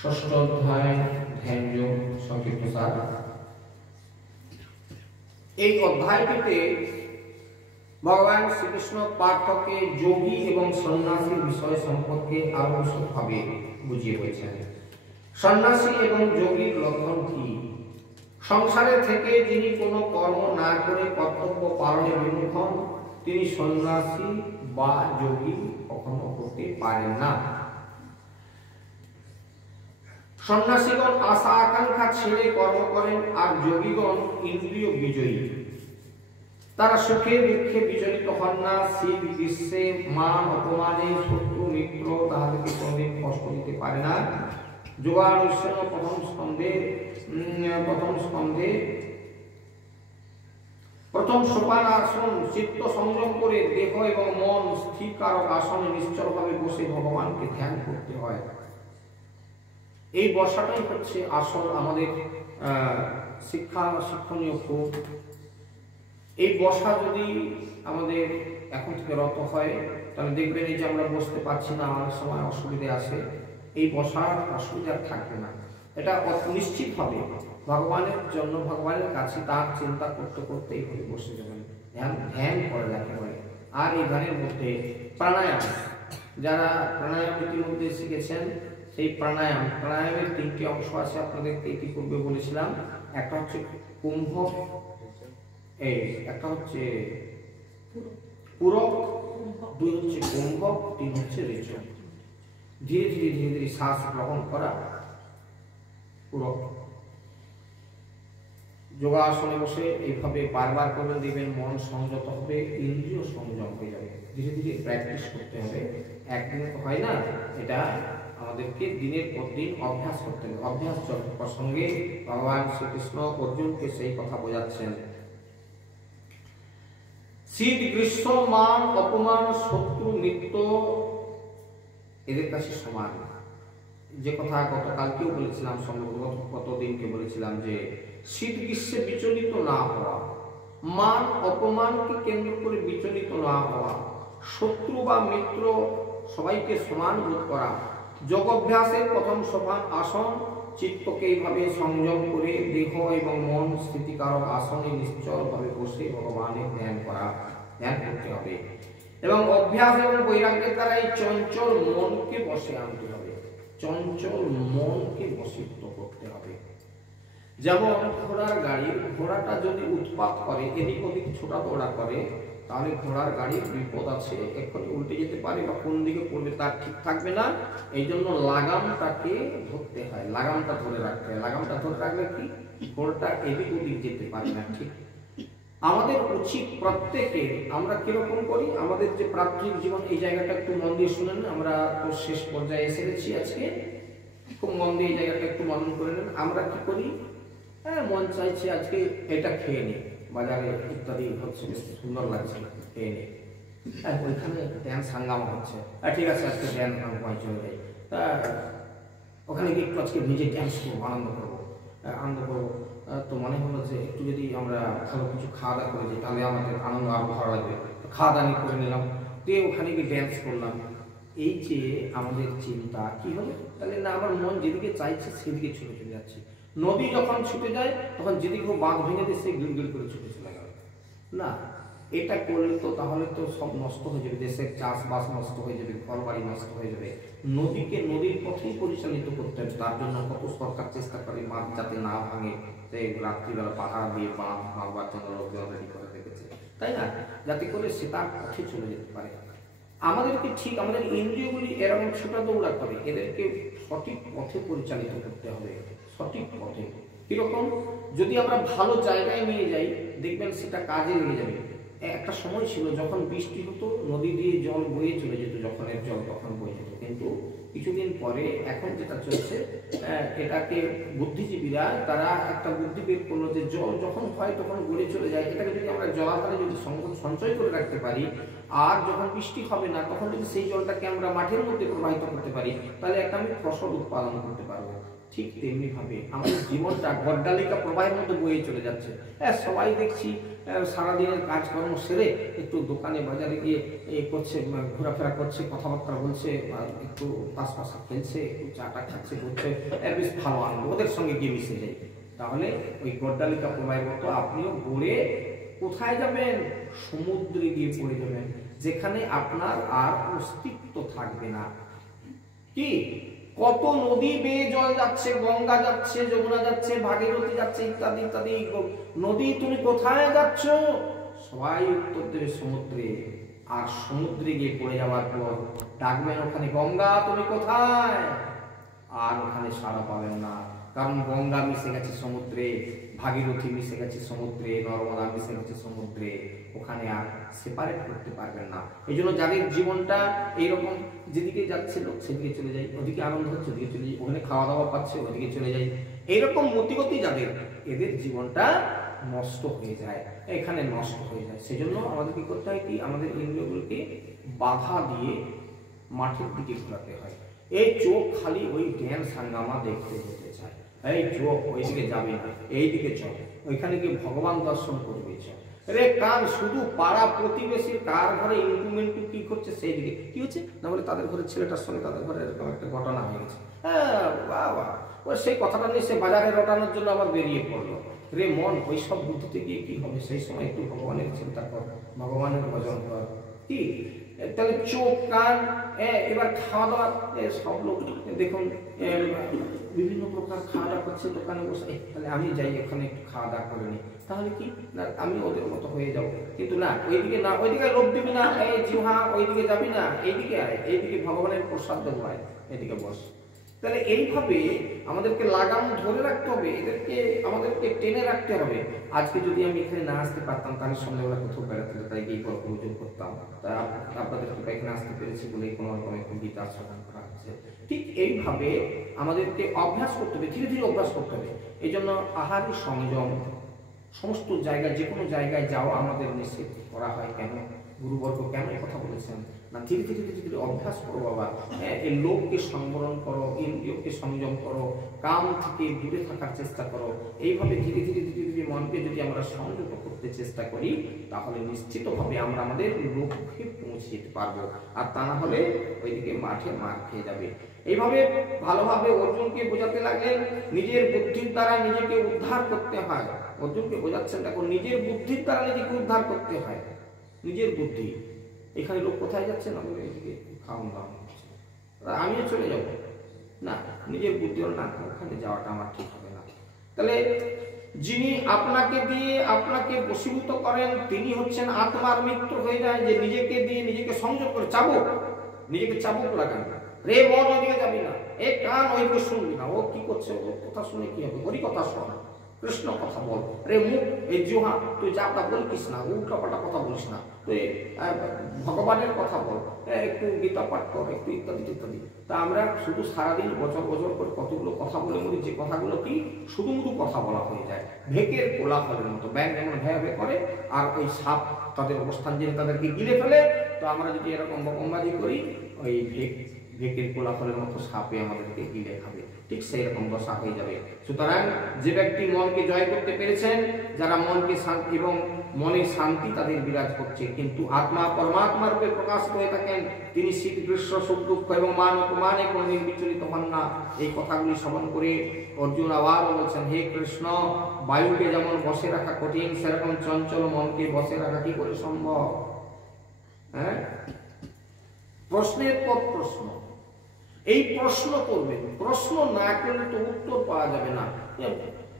ষষ্ঠ অধ্যায় ধ্যান যোগ সংক্ষিপ্তসার। এই অধ্যায়টিতে ভগবান শ্রীকৃষ্ণ পাঠকে যোগী এবং সন্ন্যাসীর বিষয় সম্পর্কে আরো বিশদভাবে বুঝিয়ে বলেছেন। সন্ন্যাসী এবং যোগীর লক্ষণ কি? সংসারে থেকে যিনি কোনো কর্ম না করে কর্তব্য পালনে বিমুখ হন, তিনি সন্ন্যাসী বা যোগী কখনো হতে পারেন না। সন্ন্যাসীগণ আশা আকাঙ্ক্ষা ছেড়ে কর্ম করেন, আর যোগীগণ ইন্দ্রিয় বিজয়ী। তারা সুখে দুঃখে বিচলিত হন না। শীত গ্রীষ্মে মান অপমানে শত্রু মিত্র তাহাদেরকে কোনদিন কষ্ট দিতে পারে না। যোগানুষ্ঠান প্রথম সোপান আসন চিত্ত সংযম করে দেহ এবং মন স্থির কারক আসনে নিশ্চলভাবে বসে ভগবানকে ধ্যান করতে হয়। এই বসাটাই হচ্ছে আসল আমাদের শিক্ষণীয় খুব। এই বসা যদি আমাদের এখন থেকে রত হয়, তাহলে দেখবেন এই যে আমরা বসতে পারছি না, অনেক সময় অসুবিধে আসে। এই বসার অসুবিধা থাকবে না। এটা নিশ্চিত হবে ভগবানের জন্য, ভগবানের কাছে তার চিন্তা করতে করতে এইভাবে বসে যাবেন, ধ্যান করে যাকে বলে। আর এই ধ্যানের মধ্যে প্রাণায়াম, যারা প্রাণায়াম ইতিমধ্যে শিখেছেন, সেই প্রাণায়ামের তিনটি অংশ আছে। আপনাদেরকে ইতিপূর্বে বলেছিলাম, একটা হচ্ছে কুম্ভ, একটা হচ্ছে পুরক, দুই হচ্ছে কুম্ভ, তিন হচ্ছে ঋচ। ধীরে ধীরে ধীরে ধীরে শ্বাস গ্রহণ করা পুরক। যোগাসনে বসে এইভাবে বারবার করবেন, দেখবেন মন সংযত হবে, ইন্দ্রিয় সংযম হয়ে যাবে। ধীরে ধীরে প্র্যাকটিস করতে হবে, একদিনে তো হয় না। এটা আমাদেরকে দিনের পর দিন অভ্যাস করতে হবে। অভ্যাস প্রসঙ্গে ভগবান শ্রীকৃষ্ণ অর্জুনকে সেই কথা বোঝাচ্ছেন। শীত গ্রীষ্ম মান অপমান শত্রু মিত্র এদের কাছে সমান। যে কথা গতকালকেও বলেছিলাম, গতদিনকে বলেছিলাম যে শীত গ্রীষ্মে বিচলিত না হওয়া, মান অপমানকে কেন্দ্র করে বিচলিত না হওয়া, শত্রু বা মিত্র সবাইকে সমান বোধ করা। যোগ অভ্যাসের প্রথম সোপান আসন, চিত্তকে এইভাবে সংযম করে দেহ এবং মন স্থিতিকারক আসনে নিশ্চলভাবে বসে ভগবানের ধ্যান করতে হবে। এবং অভ্যাস এবং বৈরাগ্যের দ্বারা এই চঞ্চল মনকে বসে আনতে হবে, চঞ্চল মনকে বশীভূত করতে হবে। যেমন ঘোড়াটা যদি উৎপাত করে, এদিক ওদিক ছোটা দৌড়া করে, তাহলে ঘোড়ার গাড়ির বিপদ আছে, এক্ষুনি উল্টে যেতে পারে বা কোন দিকে পড়বে তার ঠিক থাকবে না। এই জন্য লাগামটাকে ধরতে হয়, লাগামটা ধরে রাখতে হয়। লাগামটা ধরে রাখলে কি ঘোড়াটা এদিক ওদিক যেতে পারে না। ঠিক আমাদের উচিত প্রত্যেকের, আমরা কিরকম করি, আমাদের যে প্রাথমিক জীবন, এই জায়গাটা একটু মন দিয়ে শুনেন। আমরা তো শেষ পর্যায়ে এসে গেছি আজকে, খুব মন দিয়ে এই জায়গাটা একটু মনন করে নেন। আমরা কি করি, মন চাইছে আজকে এটা খেয়ে নিই, বাজারে ইত্যাদি হচ্ছে, সুন্দর লাগছে, খেয়ে নিই। ওইখানে ধ্যান সাঙ্গামা হচ্ছে, ঠিক আছে আজকে ধ্যান ভাঙবাই চলে যাই, ওখানে গিয়ে একটু আজকে নিজে ড্যান্স করবো, আনন্দ করবো। তো মনে হলো যে একটু যদি আমরা ভালো কিছু খাওয়া দাওয়া করে যাই, তাহলে আমাদের আনন্দ আরো ভালো লাগবে। খাওয়া দাওয়া করে নিলাম, দিয়ে ওখানে গিয়ে ড্যান্স করলাম। এই যে আমাদের চিন্তা কি হলো, তাহলে না আমার মন যেদিকে চাইছে সেদিকে ছুটে চলে যাচ্ছে। নদী যখন ছুটে যায় তখন যেদিকে বাঁধ ভেঙে দিয়ে সে গিল করে ছুটে চলে গেল না। এটা করলে তো তাহলে তো সব নষ্ট হয়ে যাবে, দেশের চাষবাস নষ্ট হয়ে যাবে, ঘর বাড়ি নষ্ট হয়ে যাবে। নদীকে নদীর পথেই পরিচালিত করতে হবে। তার জন্য কত সরকার চেষ্টা করে বাঁধ যাতে না ভাঙে, রাত্রিবেলা পাহাড় দিয়ে বাঁধ ভাঙবার জন্য লোকজন রেডি করে রেখেছে, তাই না, যাতে করে সে তার পথে চলে যেতে পারে। আমাদেরকে ঠিক আমাদের ইন্দ্রিয়গুলি এরকম ছোটা দৌড়া করে, এদেরকে সঠিক পথে পরিচালিত করতে হবে, সঠিক পথে। কিরকম, যদি আমরা ভালো জায়গায় নিয়ে যাই দেখবেন সেটা কাজে লেগে যাবে। একটা সময় ছিল যখন বৃষ্টি হতো, নদী দিয়ে জল বয়ে চলে যেত, যখন এর জল তখন বয়ে যেত। কিন্তু কিছুদিন পরে এখন যেটা চলছে, এটাকে বুদ্ধিজীবীরা তারা একটা বুদ্ধি বের করলো যে জল যখন হয় তখন গড়ে চলে যায়, এটাকে যদি আমরা জলাধারে যদি সঞ্চয় করে রাখতে পারি, আর যখন বৃষ্টি হবে না তখন যদি সেই জলটাকে আমরা মাঠের মধ্যে প্রবাহিত করতে পারি, তাহলে একটা আমি ফসল উৎপাদন করতে পারবো। ঠিক তেমনি ভাবে আমাদের জীবনটা গড্ডালিকা প্রবাহের মধ্যে বয়ে চলে যাচ্ছে। সবাই দেখছি সারাদিনের কাজকর্ম সেরে একটু দোকানে বাজারে গিয়ে করছে, ঘোরাফেরা করছে, কথাবার্তা বলছে, একটু তাস পাশা খেলছে, একটু চাটা খাচ্ছে, করছে, বেশ ভালো আনন্দ, ওদের সঙ্গে গিয়ে মিশে যায়। তাহলে ওই গড্ডালিকা প্রবাহের মতো আপনিও ঘুরে কোথায় যাবেন? সমুদ্রে গিয়ে পড়ে যাবেন, যেখানে আপনার আর অস্তিত্ব থাকবে না। কি কত নদী বেয়ে জল যাচ্ছে, গঙ্গা যাচ্ছে, যমুনা যাচ্ছে, ভাগীরথী যাচ্ছে, ইত্যাদি ইত্যাদি নদী। তুমি কোথায় যাচ্ছ? সবাই উত্তর দেবে সমুদ্রে। আর সমুদ্রে গিয়ে পড়ে যাওয়ার পর ডাকবেন ওখানে, গঙ্গা তুমি কোথায়? আর ওখানে সাড়া পাবেন না, কারণ গঙ্গা মিশে গেছে সমুদ্রে, ভাগীরথী মিশে গেছে সমুদ্রে, নর্মদা মিশে গেছে সমুদ্রে, ওখানে আর সেপারেট করতে পারবেন না। এই জন্য যাদের জীবনটা এইরকম, যেদিকে যাচ্ছে লোক সেদিকে চলে যায়, ওদিকে আনন্দ হচ্ছে ওদিকে চলে যায়, ওখানে খাওয়া দাওয়া পাচ্ছে ওদিকে চলে যায়, এইরকম মতিগতি যাদের, এদের জীবনটা নষ্ট হয়ে যায়, এখানে নষ্ট হয়ে যায়। সেজন্য আমাদের কি করতে হয়? কি আমাদের ইন্দ্রিয়গুলোকে বাধা দিয়ে মাঠের দিকে ঘোরাতে হয়। এই চোখ খালি ওই ড্যান্স হাঙ্গামা দেখতে যেতে চায়, এই চোখ ওইদিকে যাবে না, এইদিকে চল, ওইখানে গিয়ে ভগবান দর্শন করবে চল। রে কান শুধু পাড়া প্রতিবেশীর কার ঘরে ইনক্রিমেন্টু কি করছে সেই দিকে, কি হচ্ছে না বলে তাদের ঘরের ছেলেটার সঙ্গে তাদের ঘরে এরকম একটা ঘটনা হয়ে গেছে, হ্যাঁ বাবা, ও সেই কথাটা নিয়ে সে বাজারে রটানোর জন্য আবার বেরিয়ে পড়লো। রে মন, ওই সব বুদ্ধিতে গিয়ে কি হবে? সেই সময় একটু ভগবানের চিন্তা কর, ভগবানের ভজন কর। কি তাহলে চোখ কান, এবার খাওয়া দাওয়া, সব লোক দেখুন বিভিন্ন প্রকার খাওয়া দাওয়া করছে দোকানে বসে, তাহলে আমি যাই এখানে একটু খাওয়া দাওয়া করে নিই, তাহলে কি না আমি ওদের মতো হয়ে যাবো। কিন্তু না, ওইদিকে না, ওইদিকে লোভ দিবি না, এই জিহা ওইদিকে যাবি না, এইদিকে আয়, এইদিকে ভগবানের প্রসাদ দেবো, আয় এদিকে বস। তাহলে এইভাবে আমাদেরকে লাগাম ধরে রাখতে হবে, এদেরকে আমাদেরকে টেনে রাখতে হবে। আজকে যদি আমি এখানে না আসতে পারতাম, তাহলে সন্ধ্যাবেলা কোথাও বেড়াতে তাই গিয়ে গল্প গুজব করতাম, তা আপনাদেরকে এখানে আসতে পেরেছি বলে কোনো রকম একটু গীতা শ্রবণ করা হচ্ছে। ঠিক এইভাবে আমাদেরকে অভ্যাস করতে হবে, ধীরে ধীরে অভ্যাস করতে হবে। এই জন্য আহার সংযম, সমস্ত জায়গায় যে কোনো জায়গায় যাওয়া আমাদের নিষেধ করা হয়। কেন? গুরুবর্গ কেন কথা বলেছেন না? ধীরে ধীরে ধীরে ধীরে অভ্যাস করো বাবা। এই লোককে সংবরণ করো, ইন্দ্রিয়কে সংযম করো, কাম থেকে দূরে থাকার চেষ্টা করো। এইভাবে ধীরে ধীরে ধীরে ধীরে মনকে যদি আমরা সংযত করতে চেষ্টা করি, তাহলে নিশ্চিতভাবে আমরা আমাদের লক্ষ্যে পৌঁছে যেতে পারবো। আর তা না হলে ওইদিকে মাঠে মার খেয়ে যাবে। এইভাবে ভালোভাবে অর্জুনকে বোঝাতে লাগলেন, নিজের বুদ্ধির দ্বারা নিজেকে উদ্ধার করতে হয়। অর্জুনকে বোঝাচ্ছেন দেখো, নিজের বুদ্ধির দ্বারা নিজেকে উদ্ধার করতে হয়। নিজের বুদ্ধি, এখানে লোক কোথায় যাচ্ছে না বলে এদিকে খাওয়ান দাওয়ান করছে, আমিও চলে যাব না, নিজের বুদ্ধি না, ওখানে যাওয়াটা আমার ঠিক হবে না। তাহলে যিনি আপনাকে দিয়ে আপনাকে বশীভূত করেন, তিনি হচ্ছেন আত্মার মিত্র হয়ে যায়, যে নিজেকে দিয়ে নিজেকে সংযোগ করে চাবুক, নিজেকে চাবুক লাগান। রে মন ওইদিকে যাবি না, এ কান ওইদিকে শুনবি না, ও কি করছে, ও কথা শুনে কি হবে? হরি কথা শোনা, কৃষ্ণ কথা বল। রে মুখ, এই জিহ্বা, তুই যাটা বলছিস না, উল্টাপাল্টা কথা বলিস না, তুই ভগবানের কথা বল, একটু গীতা পাঠ কর, একটু ইত্যাদি ইত্যাদি। তা আমরা শুধু সারাদিন বছর বছর করে কতগুলো কথা বলে মরি, যে কথাগুলো কি শুধু শুধু কথা বলা হয়ে যায়, ভেকের কোলাহলের মতো। ব্যাঙ যেমন ভ্যা ভ্যা করে, আর ওই সাপ তাদের অবস্থান জেনে তাদেরকে গিলে ফেলে, তো আমরা যদি এরকম বকমবাজি করি, ওই ভেকের কোলাহলের মতো সাপে আমাদেরকে গিলে খাবে, ঠিক সেই রকম দশা হয়ে যাবে। সুতরাং যে ব্যক্তি মনকে জয় করতে পেরেছেন, যারা মনকে শান্তি এবং মনের শান্তি তাদের বিরাজ করছে, কিন্তু আত্মা পরমাত্মা রূপে প্রকাশিত হয়ে থাকেন, তিনি শীত গ্রীষ্ম সুখ দুঃখ এবং মান অপমানে কোনোদিন বিচলিত হন না। এই কথাগুলি শ্রবণ করে অর্জুন আবার বলছেন, হে কৃষ্ণ, বায়ুকে যেমন বসে রাখা কঠিন, সেরকম চঞ্চল মনকে বসে রাখা কি করে সম্ভব? হ্যাঁ, প্রশ্নের পর প্রশ্ন, এই প্রশ্ন করবেন, প্রশ্ন না করলে তো উত্তর পাওয়া যাবে না।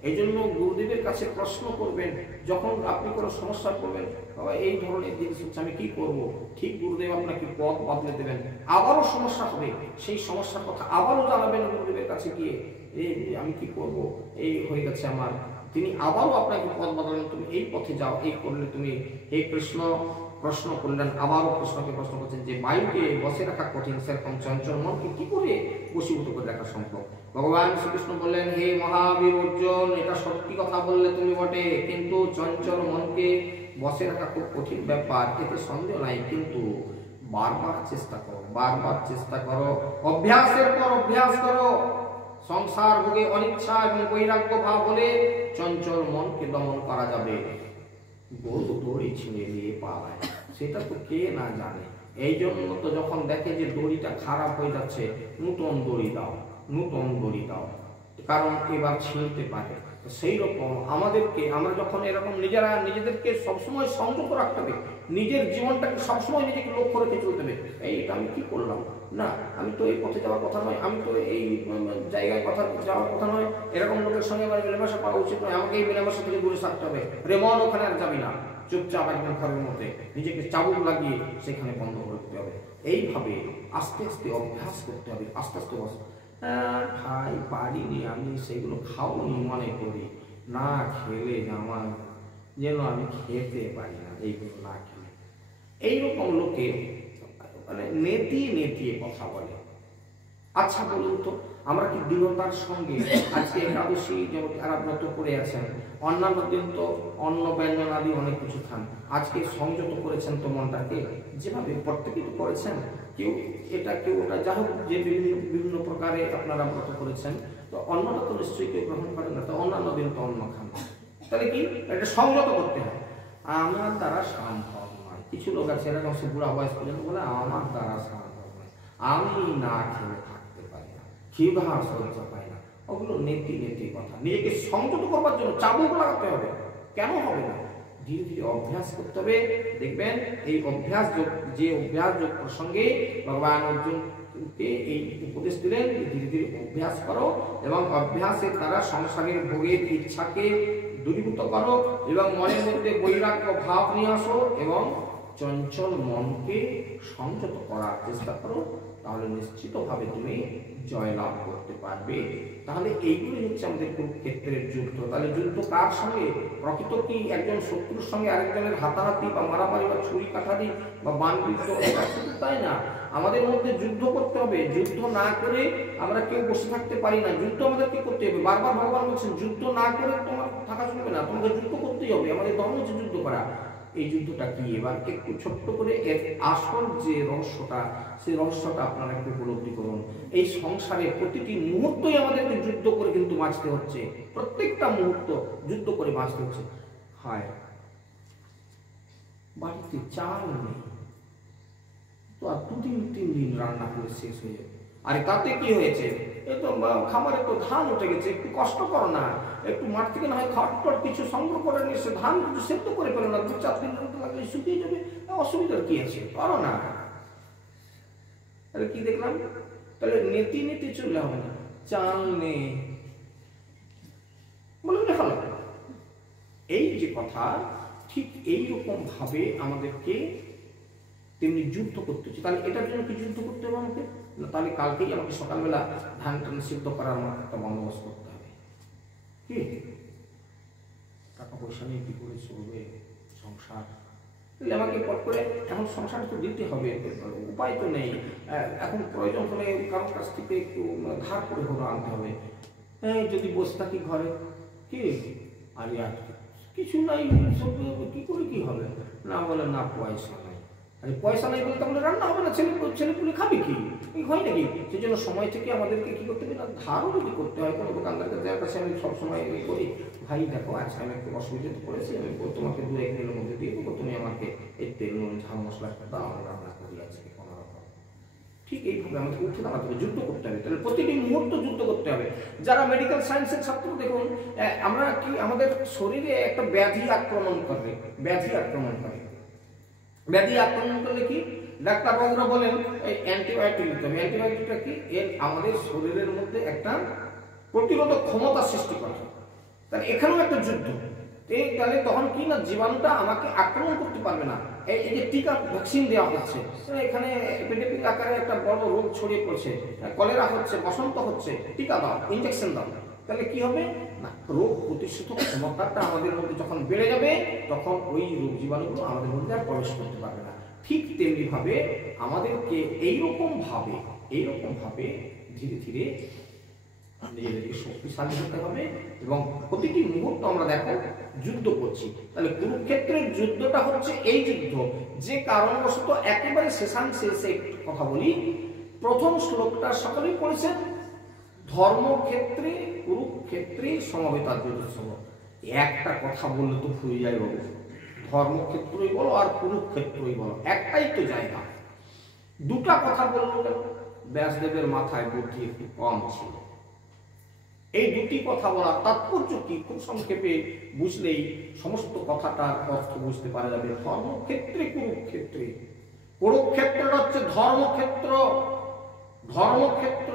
এই জন্য গুরুদেবের কাছে প্রশ্ন করবেন, যখন আপনি কোনো সমস্যা করবেন, বাবা এই ধরনের জিনিস হচ্ছে, আমি কি করব? ঠিক গুরুদেব আপনাকে পথ বদলে দেবেন। আবারও সমস্যা হবে, সেই সমস্যার কথা আবারও জানাবেন গুরুদেবের কাছে গিয়ে, এই আমি কি করব, এই হয়ে গেছে আমার। তিনি আবারও আপনাকে পথ বদলাবেন, তুমি এই পথে যাও, এই করলে তুমি। হে কৃষ্ণ প্রশ্ন করলেন, আবারও কৃষ্ণকে প্রশ্ন করছেন যে বায়ুকে বসে রাখা কঠিন, সেরকম চঞ্চল মনকে কি করে বশীভূত করে রাখা সম্ভব? ভগবান শ্রীকৃষ্ণ বললেন, হে মহাবীর অর্জুন, এটা সত্যি কথা বললে তুমি বটে, কিন্তু চঞ্চল মনকে বসে রাখা খুব কঠিন ব্যাপার, এতে সন্দেহ নাই, কিন্তু বারবার চেষ্টা করো, বারবার চেষ্টা করো, অভ্যাসের পর অভ্যাস করো। সংসার ভোগে অনিচ্ছা এবং বৈরাগ্য ভাব হলে চঞ্চল মনকে দমন করা যাবে। গরু দড়ি ছিঁড়ে নিয়ে পালায়, সেটা তো কে না জানে। এই জন্য তো যখন দেখে যে দড়িটা খারাপ হয়ে যাচ্ছে, নূতন দড়ি দাও, নূতন দড়ি দাও, কারণ এবার ছিঁড়তে পারে। সেই রকম আমাদেরকে, আমরা যখন এরকম নিজেদেরকে সবসময় সংযত রাখতে হবে, নিজের জীবনটাকে সবসময় নিজেকে লক্ষ্য রেখে চলতে হবে। এটা আমি কি করলাম, না আমি তো এই পথে যাওয়ার কথা নয়, আমি তো এই জায়গায় কথা যাওয়ার কথা নয়, এরকম লোকের সঙ্গে আমার মেলামেশা করা উচিত নয়, আমাকে এই মেলামেশা থেকে দূরে থাকতে হবে। রে মন, ওখানে আর যাবি না, চুপচাপ একদম ঘরের মধ্যে নিজেকে চাবুক লাগিয়ে সেখানে বন্ধ করতে হবে। এইভাবে আস্তে আস্তে অভ্যাস করতে হবে, আস্তে আস্তে। ভাই পারিনি আমি, সেগুলো খাওনি মনে করি, না খেলে আমার যেন আমি খেতে পারি না, এইগুলো না খেলে। এইরকম লোকে মানে নেতিয়ে কথা বলে। আচ্ছা বলুন তো, আমরা কি দৃঢ়তার সঙ্গে আজকে একাদশী যারা ব্রত করে আছেন, অন্যান্য দিন তো অন্ন ব্যঞ্জন আদি অনেক কিছু খান, আজকে সংযত করেছেন তো মনটাকে, যেভাবে প্রত্যেকেই তো করেছেন, কেউ এটা কেউ ওটা, যা হোক যে বিভিন্ন প্রকারে আপনারা ব্রত করেছেন, তো অন্নটা তো নিশ্চয়ই কেউ গ্রহণ করেন না, তো অন্যান্য দিন তো অন্ন খান, তাহলে কি এটা সংযত করতে হয়। আমার দ্বারা সম্ভব নয়, কিছু লোক আছে এরকম, সে বুড়া বয়স পর্যন্ত বলে আমার দ্বারা সম্ভব নয়, আমি না খেলে থাকতে পারি না, ক্ষিধা সহ্য পাই না। ওগুলো নেতি কথা। নিজেকে সংযত করবার জন্য চাবুক লাগাতে হবে, কেন হবে না? ধীরে ধীরে অভ্যাস করতে হবে। দেখবেন এই অভ্যাস যে অভ্যাস যোগ প্রসঙ্গে ভগবান অর্জুনকে এই উপদেশ দিলেন, ধীরে ধীরে অভ্যাস করো এবং অভ্যাসের দ্বারা সংসারের ভোগের ইচ্ছাকে দূরীভূত করো এবং মনের মধ্যে বৈরাগ্য ভাব নিয়ে আসো এবং চঞ্চল মনকে সংযত করার চেষ্টা করো, তাহলে নিশ্চিতভাবে তুমি জয়লাভ করতে পারবে। তাহলে এইগুলি হচ্ছে আমাদের কুরুক্ষেত্রের যুদ্ধ। তাহলে যুদ্ধ কার সঙ্গে? প্রকৃত কি একজন শত্রুর সঙ্গে আরেকজনের হাতাহাতি বা মারামারি বা ছুরি কাঠারি বা বানবিদ্ধ, এটা শুধু তাই না, আমাদের মধ্যে যুদ্ধ করতে হবে। যুদ্ধ না করে আমরা কেউ বসে থাকতে পারি না, যুদ্ধ আমাদেরকে করতে হবে। বারবার ভগবান বলছেন যুদ্ধ না করে তোমার থাকা চলবে না, তোমাকে যুদ্ধ করতেই হবে। আমাদের ধর্ম হচ্ছে যুদ্ধ করা। এই যুদ্ধটা কি, এবার একটু ছোট্ট করে এর আসল যে রহস্যটা, সেই রহস্যটা আপনারা একটু উপলব্ধি করুন। এই সংসারে প্রতিটি মুহূর্তই আমাদেরকে যুদ্ধ করে কিন্তু বাঁচতে হচ্ছে, প্রত্যেকটা মুহূর্ত যুদ্ধ করে বাঁচতে হচ্ছে। হায়, বাড়িতে চাল নেই, তো আর 2-3 দিন রান্না করে শেষ হয়ে যাবে। আরে তাতে কি হয়েছে, এই তো খামারে তো ধান উঠে গেছে, একটু কষ্ট করো না, একটু মাঠ থেকে না হয় খড় কিছু সংগ্রহ করে নিয়ে এসে ধান কিছু সেদ্ধ করে ফেলো না, 2-4 দিন লাগলে শুকিয়ে যাবে, অসুবিধার কি আছে, করো না। তাহলে কি দেখলাম, তাহলে নেতি চললে হবে না। চাল নেই বলে হলো, এই যে কথা, ঠিক এইরকম ভাবে আমাদেরকে তেমনি যুদ্ধ করতে হচ্ছে। তাহলে এটার জন্য কি যুদ্ধ করতে হবে আমাকে? না, তাহলে কালকেই আমাকে সকালবেলা ধান সিদ্ধ করার আমার একটা বন্দোবস্ত করতে হবে। কি টাকা পয়সা নিয়ে কি করে চলবে সংসার? তাহলে আমাকে পট করে এখন সংসার তো দিতে হবে, উপায় তো নেই। এখন প্রয়োজন হলে কারোর কাছ থেকে একটু ধার করে হলো আনতে হবে। যদি বসে থাকি ঘরে, কি আর কিছু নাই, কি করে কি হবে? না বলে না পয়সা নাই। আরে পয়সা নাই বলে তাহলে রান্না হবে না, ছেলেপুলে খাবে কি, হয় নাকি? সেই জন্য সময় থেকে আমাদেরকে কি করতে হবে না, ধারও যদি করতে হয় কোনো দোকানদারকে, যার কাছে আমি সবসময় করি, ভাই দেখো আজকে আমি একটু অসুবিধাতে পড়েছি, আমি তোমাকে 2-1 দিনের মধ্যে দিয়ে দেবো, তুমি আমাকে এই তেল নুন ঝাল মশলা দাও, আমি রান্না করি আজকে কোনো রকম। ঠিক এইভাবে আমাকে উঠে দাঁড়াতে হবে, যুদ্ধ করতে হবে। তাহলে প্রতিটি মুহূর্ত যুদ্ধ করতে হবে। যারা মেডিকেল সায়েন্সের ছাত্র, দেখুন আমরা কি আমাদের শরীরে একটা ব্যাধি আক্রমণ করলে কি ডাক্তারবাবুরা বলেন এই অ্যান্টিবায়োটিক দিতে হবে। অ্যান্টিবায়োটিকটা কি, এর আমাদের শরীরের মধ্যে একটা প্রতিরোধক ক্ষমতা সৃষ্টি করে। তাহলে এখানেও একটা যুদ্ধ। তাহলে তখন কি না, জীবাণুটা আমাকে আক্রমণ করতে পারবে না। এই যে টিকা ভ্যাকসিন দেওয়া হচ্ছে, এখানে এপিডেমিক আকারে একটা বড় রোগ ছড়িয়ে পড়ছে, কলেরা হচ্ছে, বসন্ত হচ্ছে, টিকা দাও, ইনজেকশন দাও। তাহলে কি হবে না, রোগ প্রতিরোধক ক্ষমতাটা আমাদের মধ্যে যখন বেড়ে যাবে, তখন ওই রোগ জীবাণুগুলো আমাদের মধ্যে আর প্রবেশ করতে পারবে না। ঠিক তেমনি ভাবে আমাদেরকে এইরকম ভাবে ধীরে ধীরে নিজেদেরকে শক্তিশালী হতে হবে এবং প্রতিটি মুহূর্ত আমরা দেখো যুদ্ধ করছি। তাহলে কুরুক্ষেত্রের যুদ্ধটা হচ্ছে এই যুদ্ধ, যে কারণবশত একেবারে শেষাংশে কথা বলি। প্রথম শ্লোকটা সকলেই পড়েছেন, ধর্মক্ষেত্রে কুরুক্ষেত্রে সমবেতা যুদ্ধ। একটা কথা বললে তো ফুরে যায় বাবু, ধর্মক্ষেত্রই বলো আর কুরুক্ষেত্রই বলো, একটাই তো জায়গা। দুটা কথা বললো কেন? ব্যাসদেবের মাথায় বুদ্ধি একটু কম ছিল। এই দুটি কথা বলার তাৎপর্য কি খুব সংক্ষেপে বুঝলেই সমস্ত কথাটার অর্থ বুঝতে পারা যাবে। ধর্মক্ষেত্রে কুরুক্ষেত্রে, কুরুক্ষেত্রটা হচ্ছে ধর্মক্ষেত্র। ধর্মক্ষেত্র,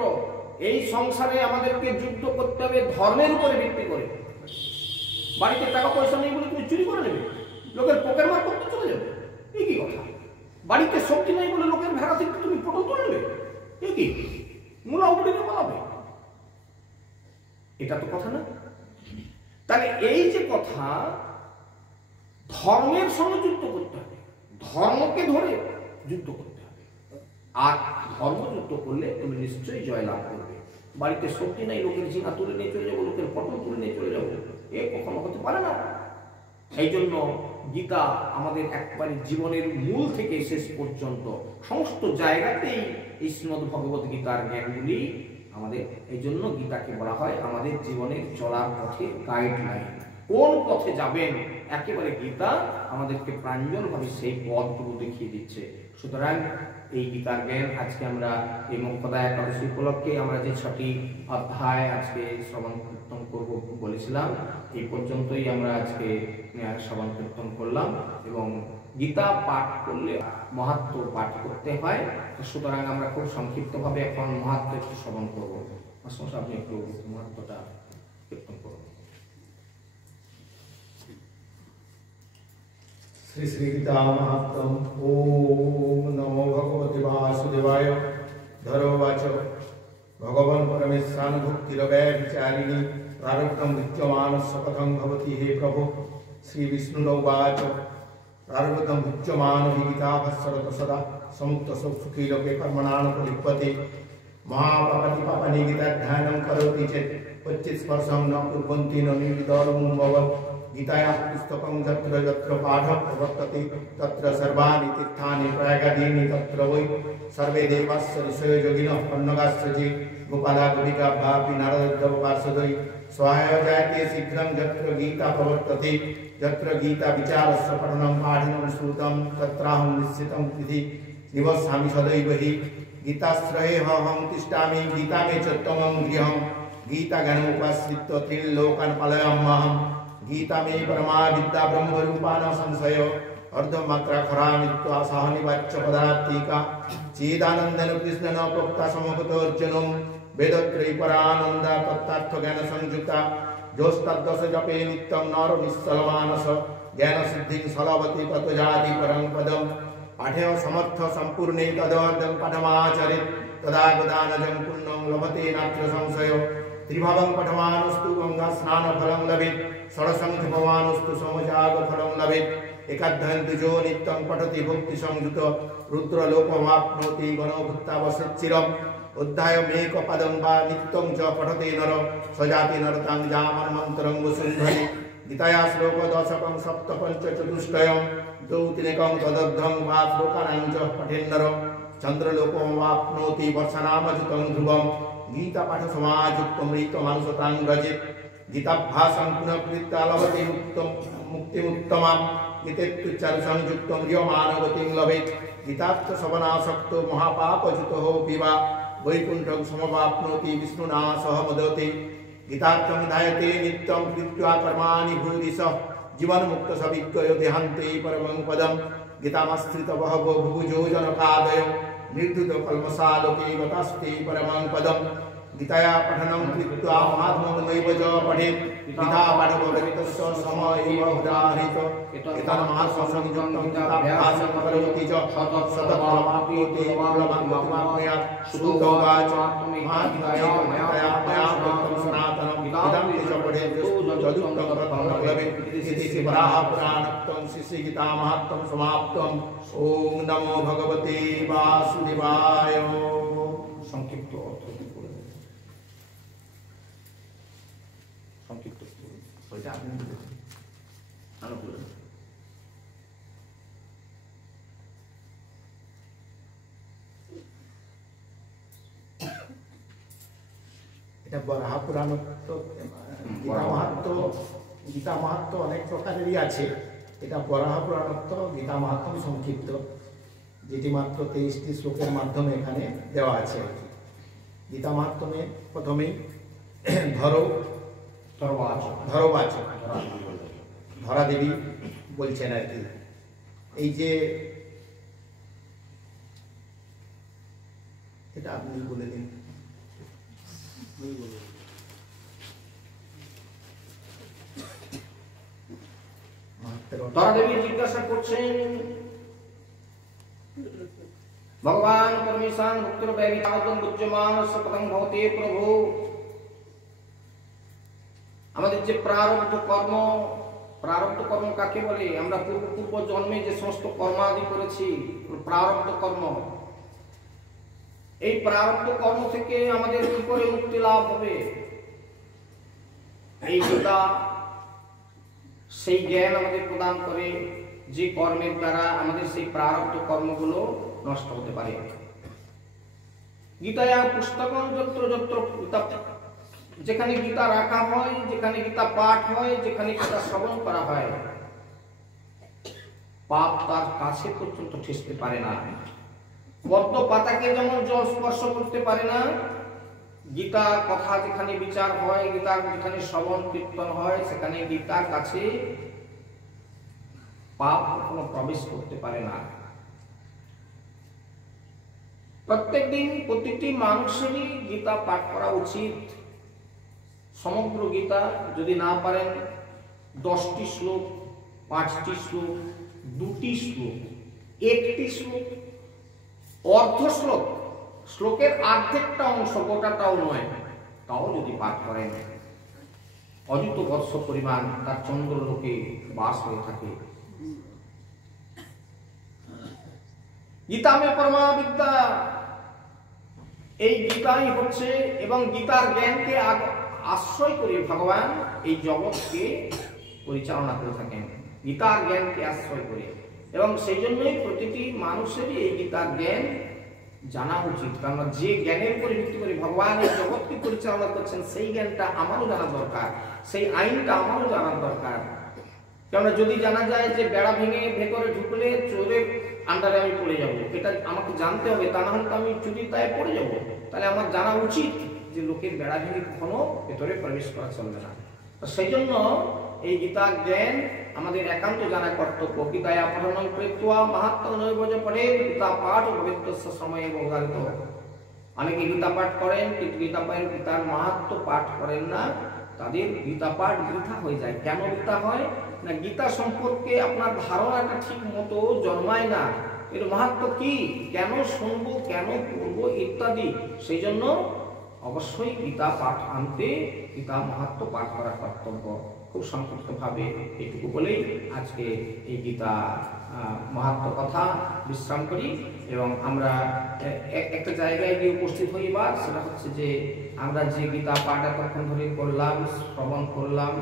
এই সংসারে আমাদেরকে যুদ্ধ করতে হবে ধর্মের উপরে ভিত্তি করে। বাড়িতে টাকা পয়সা নেই বলে তুমি চুরি করে নেবে, লোকের পকেট মার করতে চলে যাবে, এই কি কথা? বাড়িতে সবজি নেই বলে লোকের ভেড়া থেকে তুমি পটল তুলে নেবে, এই কি মূলা উপরে বলাবে? এটা তো কথা না। তাহলে এই যে কথা, ধর্মের সঙ্গে যুদ্ধ করতে হবে, ধর্মকে ধরে যুদ্ধ করতে হবে। আর ধর্মযুদ্ধ করলে তুমি নিশ্চয়ই জয়লাভ করবে। বাড়িতে সবজি নাই, লোকের ঝিঙা তুলে নিয়ে চলে যাবো, লোকের পটল তুলে নিয়ে চলে যাবো, এ কখনো হতে পারে না। এই জন্য গীতা আমাদের একবারে জীবনের মূল থেকে শেষ পর্যন্ত সমস্ত জায়গাতেই এই শ্রীমদ্ ভগবত গীতার জ্ঞানগুলি আমাদের। এই জন্য গীতাকে বলা হয় আমাদের জীবনের চলার পথে গাইডলাইন। কোন পথে যাবেন একেবারে গীতা আমাদেরকে প্রাঞ্জলভাবে সেই পথগুলো দেখিয়ে দিচ্ছে। সুতরাং এই গীতার জ্ঞান আজকে আমরা এই মোক্ষদা একাদশী উপলক্ষে আমরা যে 6টি অধ্যায় আজকে শ্রবণ কীর্তন করব বলেছিলাম, এই পর্যন্তই আমরা আজকে শ্রবণ কীর্তন করলাম। এবং গীতা পাঠ করলে মাহাত্ম্য পাঠ করতে হয়, সুতরাং আমরা খুব সংক্ষিপ্তভাবে এখন মাহাত্ম্য একটু শ্রবণ করবো। আপনি একটু মাহাত্ম্যটা কীর্তন করুন। श्री श्री गीता महात्म। ओम नमो भगवते वासुदेवाय। धरोवाच भगवान परमेशानुभुक्तिरवै विचारिणी प्रारब्धं विद्यमानस्य कथं भवति हे प्रभो। श्री विष्णुरवाच प्रारब्धं विद्यमानो हि गीताभस्सरत सदा समुक्त सुखी लोके कर्मणानुपलिप्यते। महापापति पापनि गीताध्यानं करोति चेत् क्वचित् स्पर्शं न कुर्वन्ति न निर्विदर्मं भवत्। गीताया पुस्तकं यत्र यत्र पाठः प्रवर्तते तत्र सर्वाणि तीर्थानि प्रयागादीनि तत्र वै सर्वे देवास्य ऋषयो योगिनः पन्नगाश्च ये गोपाला गोपिका भापि नारदोद्धव पार्षदै स्वाहायते शीघ्रं यत्र गीता प्रवर्तते। यत्र गीता विचारस्य पठनं पाठनं श्रुतं तत्राहं निश्चितं कृति निवसामि सदैव हि। गीताश्रयेऽहं तिष्ठामि गीता मे च त्वमं गृहं। गीताज्ञानमुपाश्रित्य त्रिलोकान् पालयाम्यहम्। गीता मे परमा विद्या ब्रह्मरूपा न संशय। अर्धमात्रा खरामित्वा सहनिवाच्य पदार्थिका चेदानन्देन कृष्णेन प्रोक्ता समभूतो अर्जुनं। वेदत्रयी परानन्दा तत्तार्थ ज्ञान संयुक्ता जोस्तद्दश जपे नित्यं नरो निश्चलमानस। ज्ञान सिद्धिं सलभते ततो जाति परं पदं। पाठेय समर्थ सम्पूर्णे तदर्थं पाठमाचरेत् तदा गोदानजं पुण्यं लभते नात्र संशय। त्रिभावं पठमानस्तु गंगा स्नान फलं लभेत्। षडसंख्यपवानस्तु समजागफलं लभेत्। एकाध्यायं द्विजो नित्यं पठति भक्ति संयुत रुद्रलोकमाप्नोति गणो भुक्तावसच्चिरम्। अध्यायमेकपदं वा नित्यं च पठते नर सजाति नरतां जामन्मन्त्रं वसुन्धरे। गीताया श्लोकदशकं सप्तपञ्चचतुष्टयं द्वौतिनेकं तदर्धं वा श्लोकानां च पठेन्नर चन्द्रलोकमाप्नोति वर्षनामजुतं ध्रुवं। गीतापाठ समायुक्तं ऋतमानुसतां व्रजेत्। गीताभ्यासं पुनः कृत्वा लभते मुक्तिमुत्तमां। गीतेत्युच्चारणसंयुक्तं रियमानगतिं लभेत्। गीतार्थश्रवणासक्तो महापापयुतो विवा वैकुण्ठं समवाप्नोति विष्णुना सह मोदते। गीतार्थं ध्यायते नित्यं कृत्वा कर्माणि भूरिशः जीवन्मुक्तसविज्ञयो देहान्ते परमं पदं। गीतामाश्रित बहवो भुभुजो जनकादयो निर्धुतकल्मषालोके गतास्ते परमं पदम्। गीताया पठनं कृत्वा महात्म्यमेव च पठेत्। गीतापाठभवतस्य समयैव उदाहृत एतन्महात्म्यसंयुक्तं गीताभ्यासं करोति च सततमाप्नोति फलमाप्नोति। श्रुतोवाच महात्म्यया मया प्रोक्तं सनातनं इदं च पठेत् तदुक्तं ततं न लभेत्। इति श्रीवराहपुराणोक्तं श्रीगीतामाहात्म्यं समाप्तम्। ओम नमो भगवते वासुदेवाय। संक्षिप्त अर्थ সংক্ষিপ্ত ওইটা আপনি অনুকূল। এটা এটা বরাহ পুরাণ তো গীতা মাহাত্ম অনেক প্রকারেরই আছে। এটা বরাহ পুরাণত্ব গীতা মাহাত্ম সংক্ষিপ্ত, যেটি মাত্র 23টি শ্লোকের মাধ্যমে এখানে দেওয়া আছে আর কি। গীতা মাহাত্মে প্রথমেই ধরবাচক ধরা দেবী বলছেন আর কি। এই যে এটা আপনি বলে দিন। ধরা দেবী জিজ্ঞাসা করছেন, ভগবান পরমেশান ভক্তর ব্যবিতাদম বুজ্জমান সকলং ভবতে প্রভু, আমাদের যে প্রারব্ধ কর্ম কাকে বলে? আমরা পূর্ব জন্মে যে সমস্ত কর্মাদি করেছি প্রারব্ধ কর্ম, এই প্রারব্ধ কর্ম থেকে আমাদের কি করে মুক্তি লাভ হবে? এই গীতা সেই জ্ঞান আমাদের প্রদান করে যে কর্মের দ্বারা আমাদের সেই প্রারব্ধ কর্মগুলো নষ্ট হতে পারে। গীতায়া পুস্তকং যত্র যত্র, যেখানে গীতা রাখা হয়, যেখানে গীতা পাঠ হয়, যেখানে গীতা শ্রবণ করা হয়, পাপ তার কাছে পর্যন্ত ঠেসতে পারে না। পদ্ম পাতাকে যেমন জল স্পর্শ করতে পারে না, গীতা কথা যেখানে বিচার হয়, গীতার যেখানে শ্রবণ কীর্তন হয়, সেখানে গীতার কাছে পাপ কখনো প্রবেশ করতে পারে না। প্রত্যেকদিন প্রতিটি মানুষেরই গীতা পাঠ করা উচিত। সমগ্র গীতা যদি না পারেন 10টি শ্লোক, 5টি শ্লোক, 2টি শ্লোক, 1টি শ্লোক, অর্ধ শ্লোক, শ্লোকের অর্ধেকটা অংশ, গোটাটাও নয়, তাও যদি পাঠ করেন, অযুত বর্ষ পরিমাণ তার চন্দ্রলোকে বাস হয়ে থাকে। গীতা মে পরমা বিদ্যা, এই গীতাই হচ্ছে, এবং গীতার জ্ঞানকে আশ্রয় করে ভগবান এই জগৎকে পরিচালনা করে থাকেন, গীতার জ্ঞানকে আশ্রয় করে। এবং সেই জন্যই প্রতিটি মানুষেরই এই গীতার জ্ঞান জানা উচিত। কারণ যে জ্ঞানের উপর ভিত্তি করে ভগবান এই জগৎকে পরিচালনা করছেন, সেই জ্ঞানটা আমারও জানা দরকার, সেই আইনটা আমারও জানার দরকার। কেননা যদি জানা যায় যে বেড়া ভেঙে ভেতরে ঢুকলে চোরের আন্ডারে আমি পড়ে যাব, এটা আমাকে জানতে হবে, তা না হলে তো আমি চুরির দায়ে পড়ে যাব। তাহলে আমার জানা উচিত যে লোকের বেড়া ভেঙে কখনো ভেতরে প্রবেশ করা চলবে না। সেই জন্য এই গীতার জ্ঞান আমাদের একান্ত জানা কর্তব্য। গীতায় পঠনং কৃত্বা মাহাত্ম্য নৈবজ পড়ে, গীতা পাঠ ভবিষ্যৎ সময়ে ব্যবহৃত। অনেকে গীতা পাঠ করেন কিন্তু গীতার মাহাত্ম্য পাঠ করেন না, তাদের গীতা পাঠ বৃথা হয়ে যায়। কেন বৃথা হয় না? গীতা সম্পর্কে আপনার ধারণাটা ঠিক মতো জন্মায় না, এর মাহাত্ম্য কি, কেন শুনবো, কেন পড়বো ইত্যাদি। সেই জন্য অবশ্যই গীতা পাঠ আনতে, গীতা মাহাত্ম্য পাঠ করা কর্তব্য। খুব সংক্ষিপ্তভাবে এইটুকু বলেই আজকে এই গীতা মাহাত্ম্য কথা বিশ্রাম করি, এবং আমরা একটা জায়গায় গিয়ে উপস্থিত হই। এবার সেটা হচ্ছে যে আমরা যে গীতা পাঠ এতক্ষণ ধরে করলাম, শ্রবণ করলাম,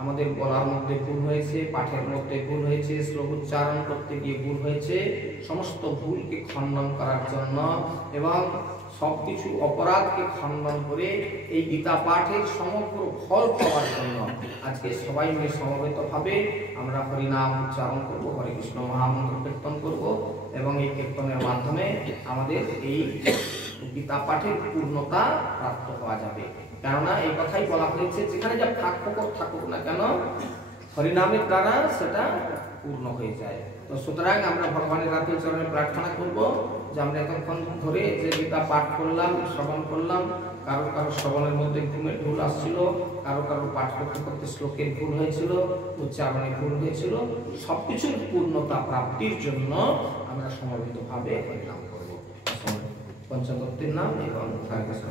আমাদের বলার মধ্যে ভুল হয়েছে, পাঠের মধ্যে ভুল হয়েছে, শ্লোক উচ্চারণ করতে গিয়ে ভুল হয়েছে, সমস্ত ভুলকে খণ্ডন করার জন্য এবং সবকিছু অপরাধকে খণ্ডন করে এই গীতা পাঠের সমগ্র ফল পাওয়ার জন্য আজকে সবাই মিলে সমবেতভাবে আমরা হরিনাম উচ্চারণ করব, হরে কৃষ্ণ মহামন্ত্র কীর্তন করব, এবং এই কীর্তনের মাধ্যমে আমাদের এই গীতা পাঠের পূর্ণতা প্রাপ্ত হওয়া যাবে। কেননা এই কথাই বলা হয়েছে, যেখানে যা ফাঁক ফোকর থাকুক না কেন, হরিনামের দ্বারা সেটা পূর্ণ হয়ে যায়। তো সুতরাং আমরা ভগবানের রাতুল চরণে প্রার্থনা করব যে আমরা এতক্ষণ ধরে যে গীতা পাঠ করলাম, শ্রবণ করলাম, কারো কারো শ্রবণের মধ্যে ঘুমের ভুল আসছিল, কারো কারো পাঠ করতে করতে শ্লোকের ভুল হয়েছিল, উচ্চারণে ভুল হয়েছিল, সবকিছুর পূর্ণতা প্রাপ্তির জন্য আমরা সমবেতভাবে হরিনাম করব। পঞ্চতত্ত্বের নাম এবং হরে কৃষ্ণ।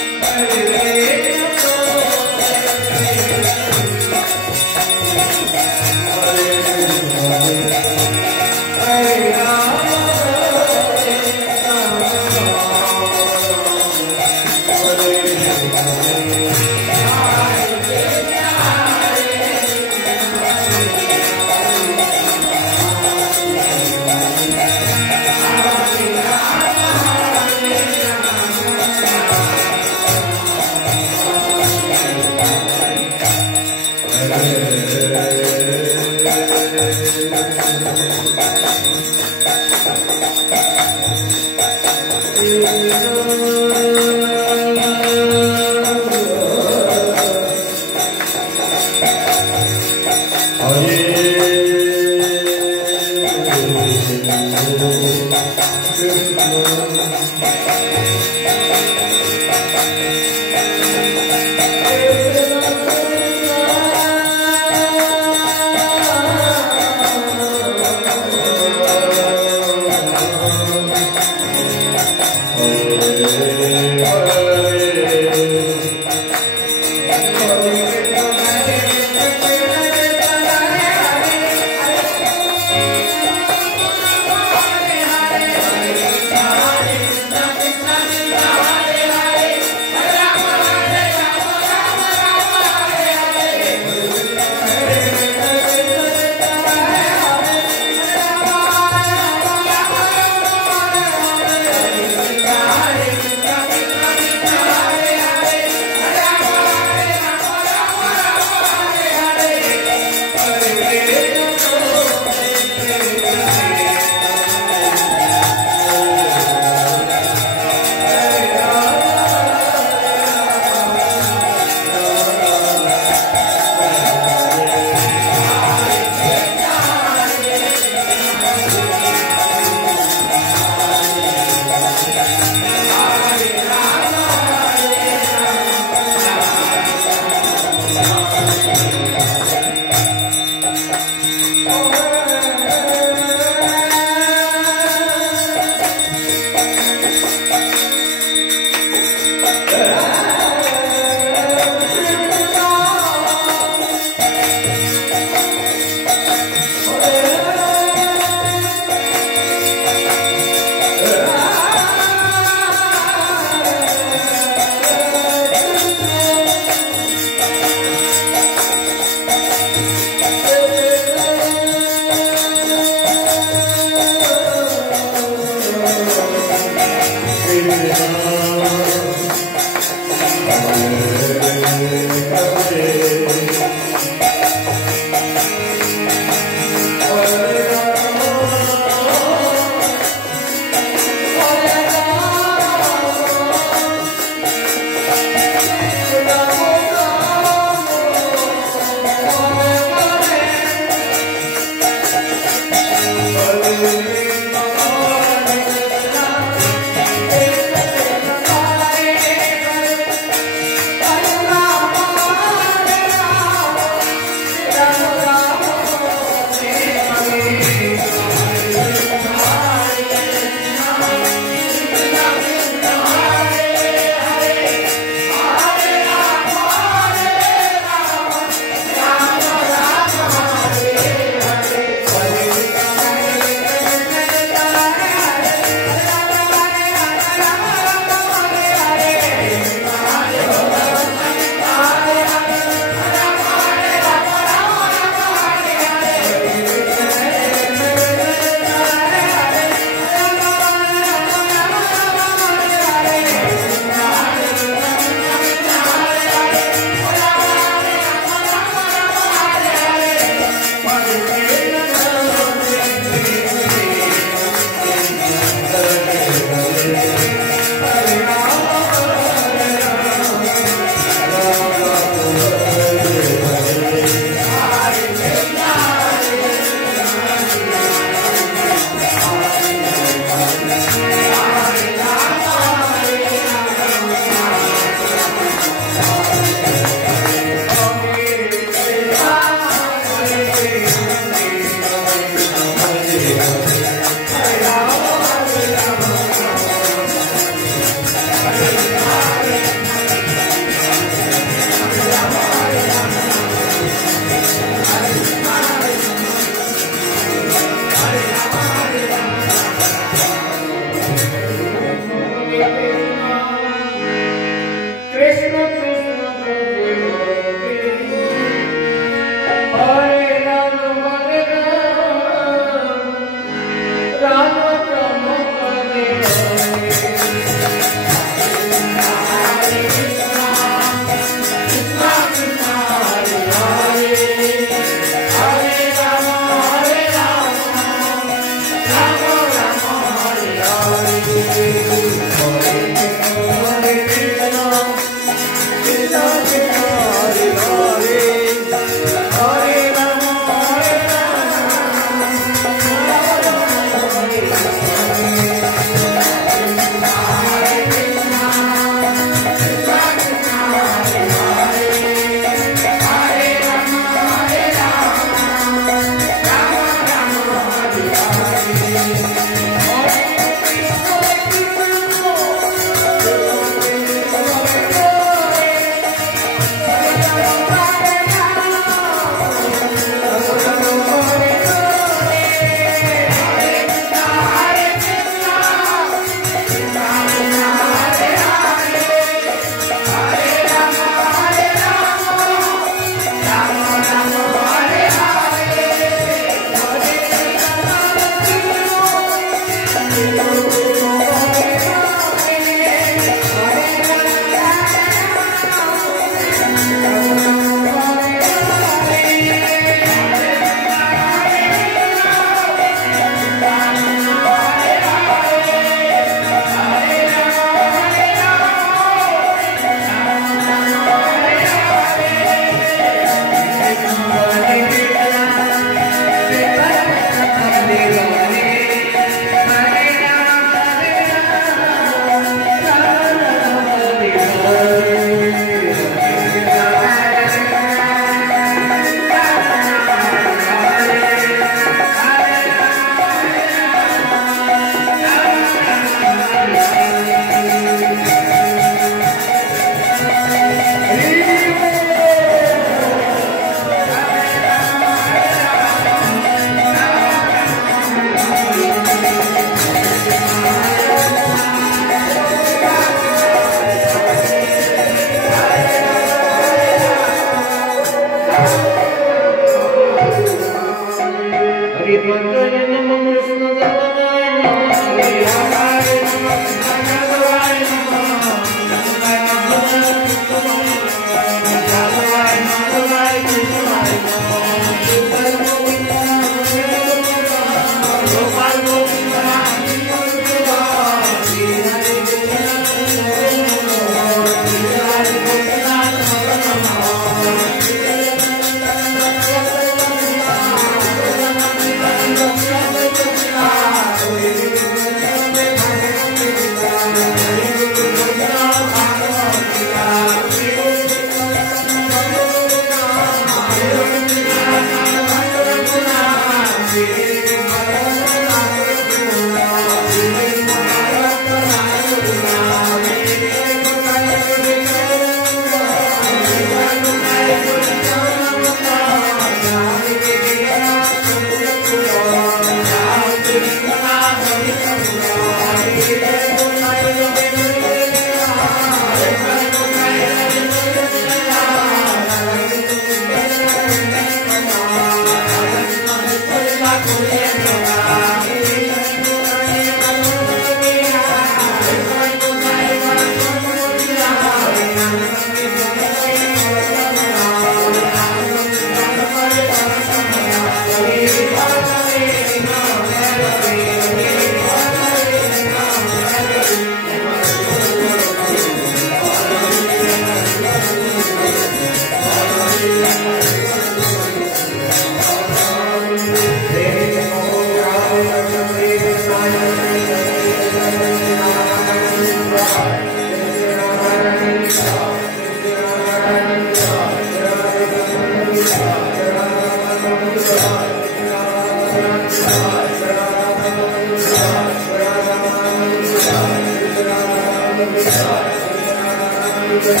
Thank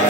you.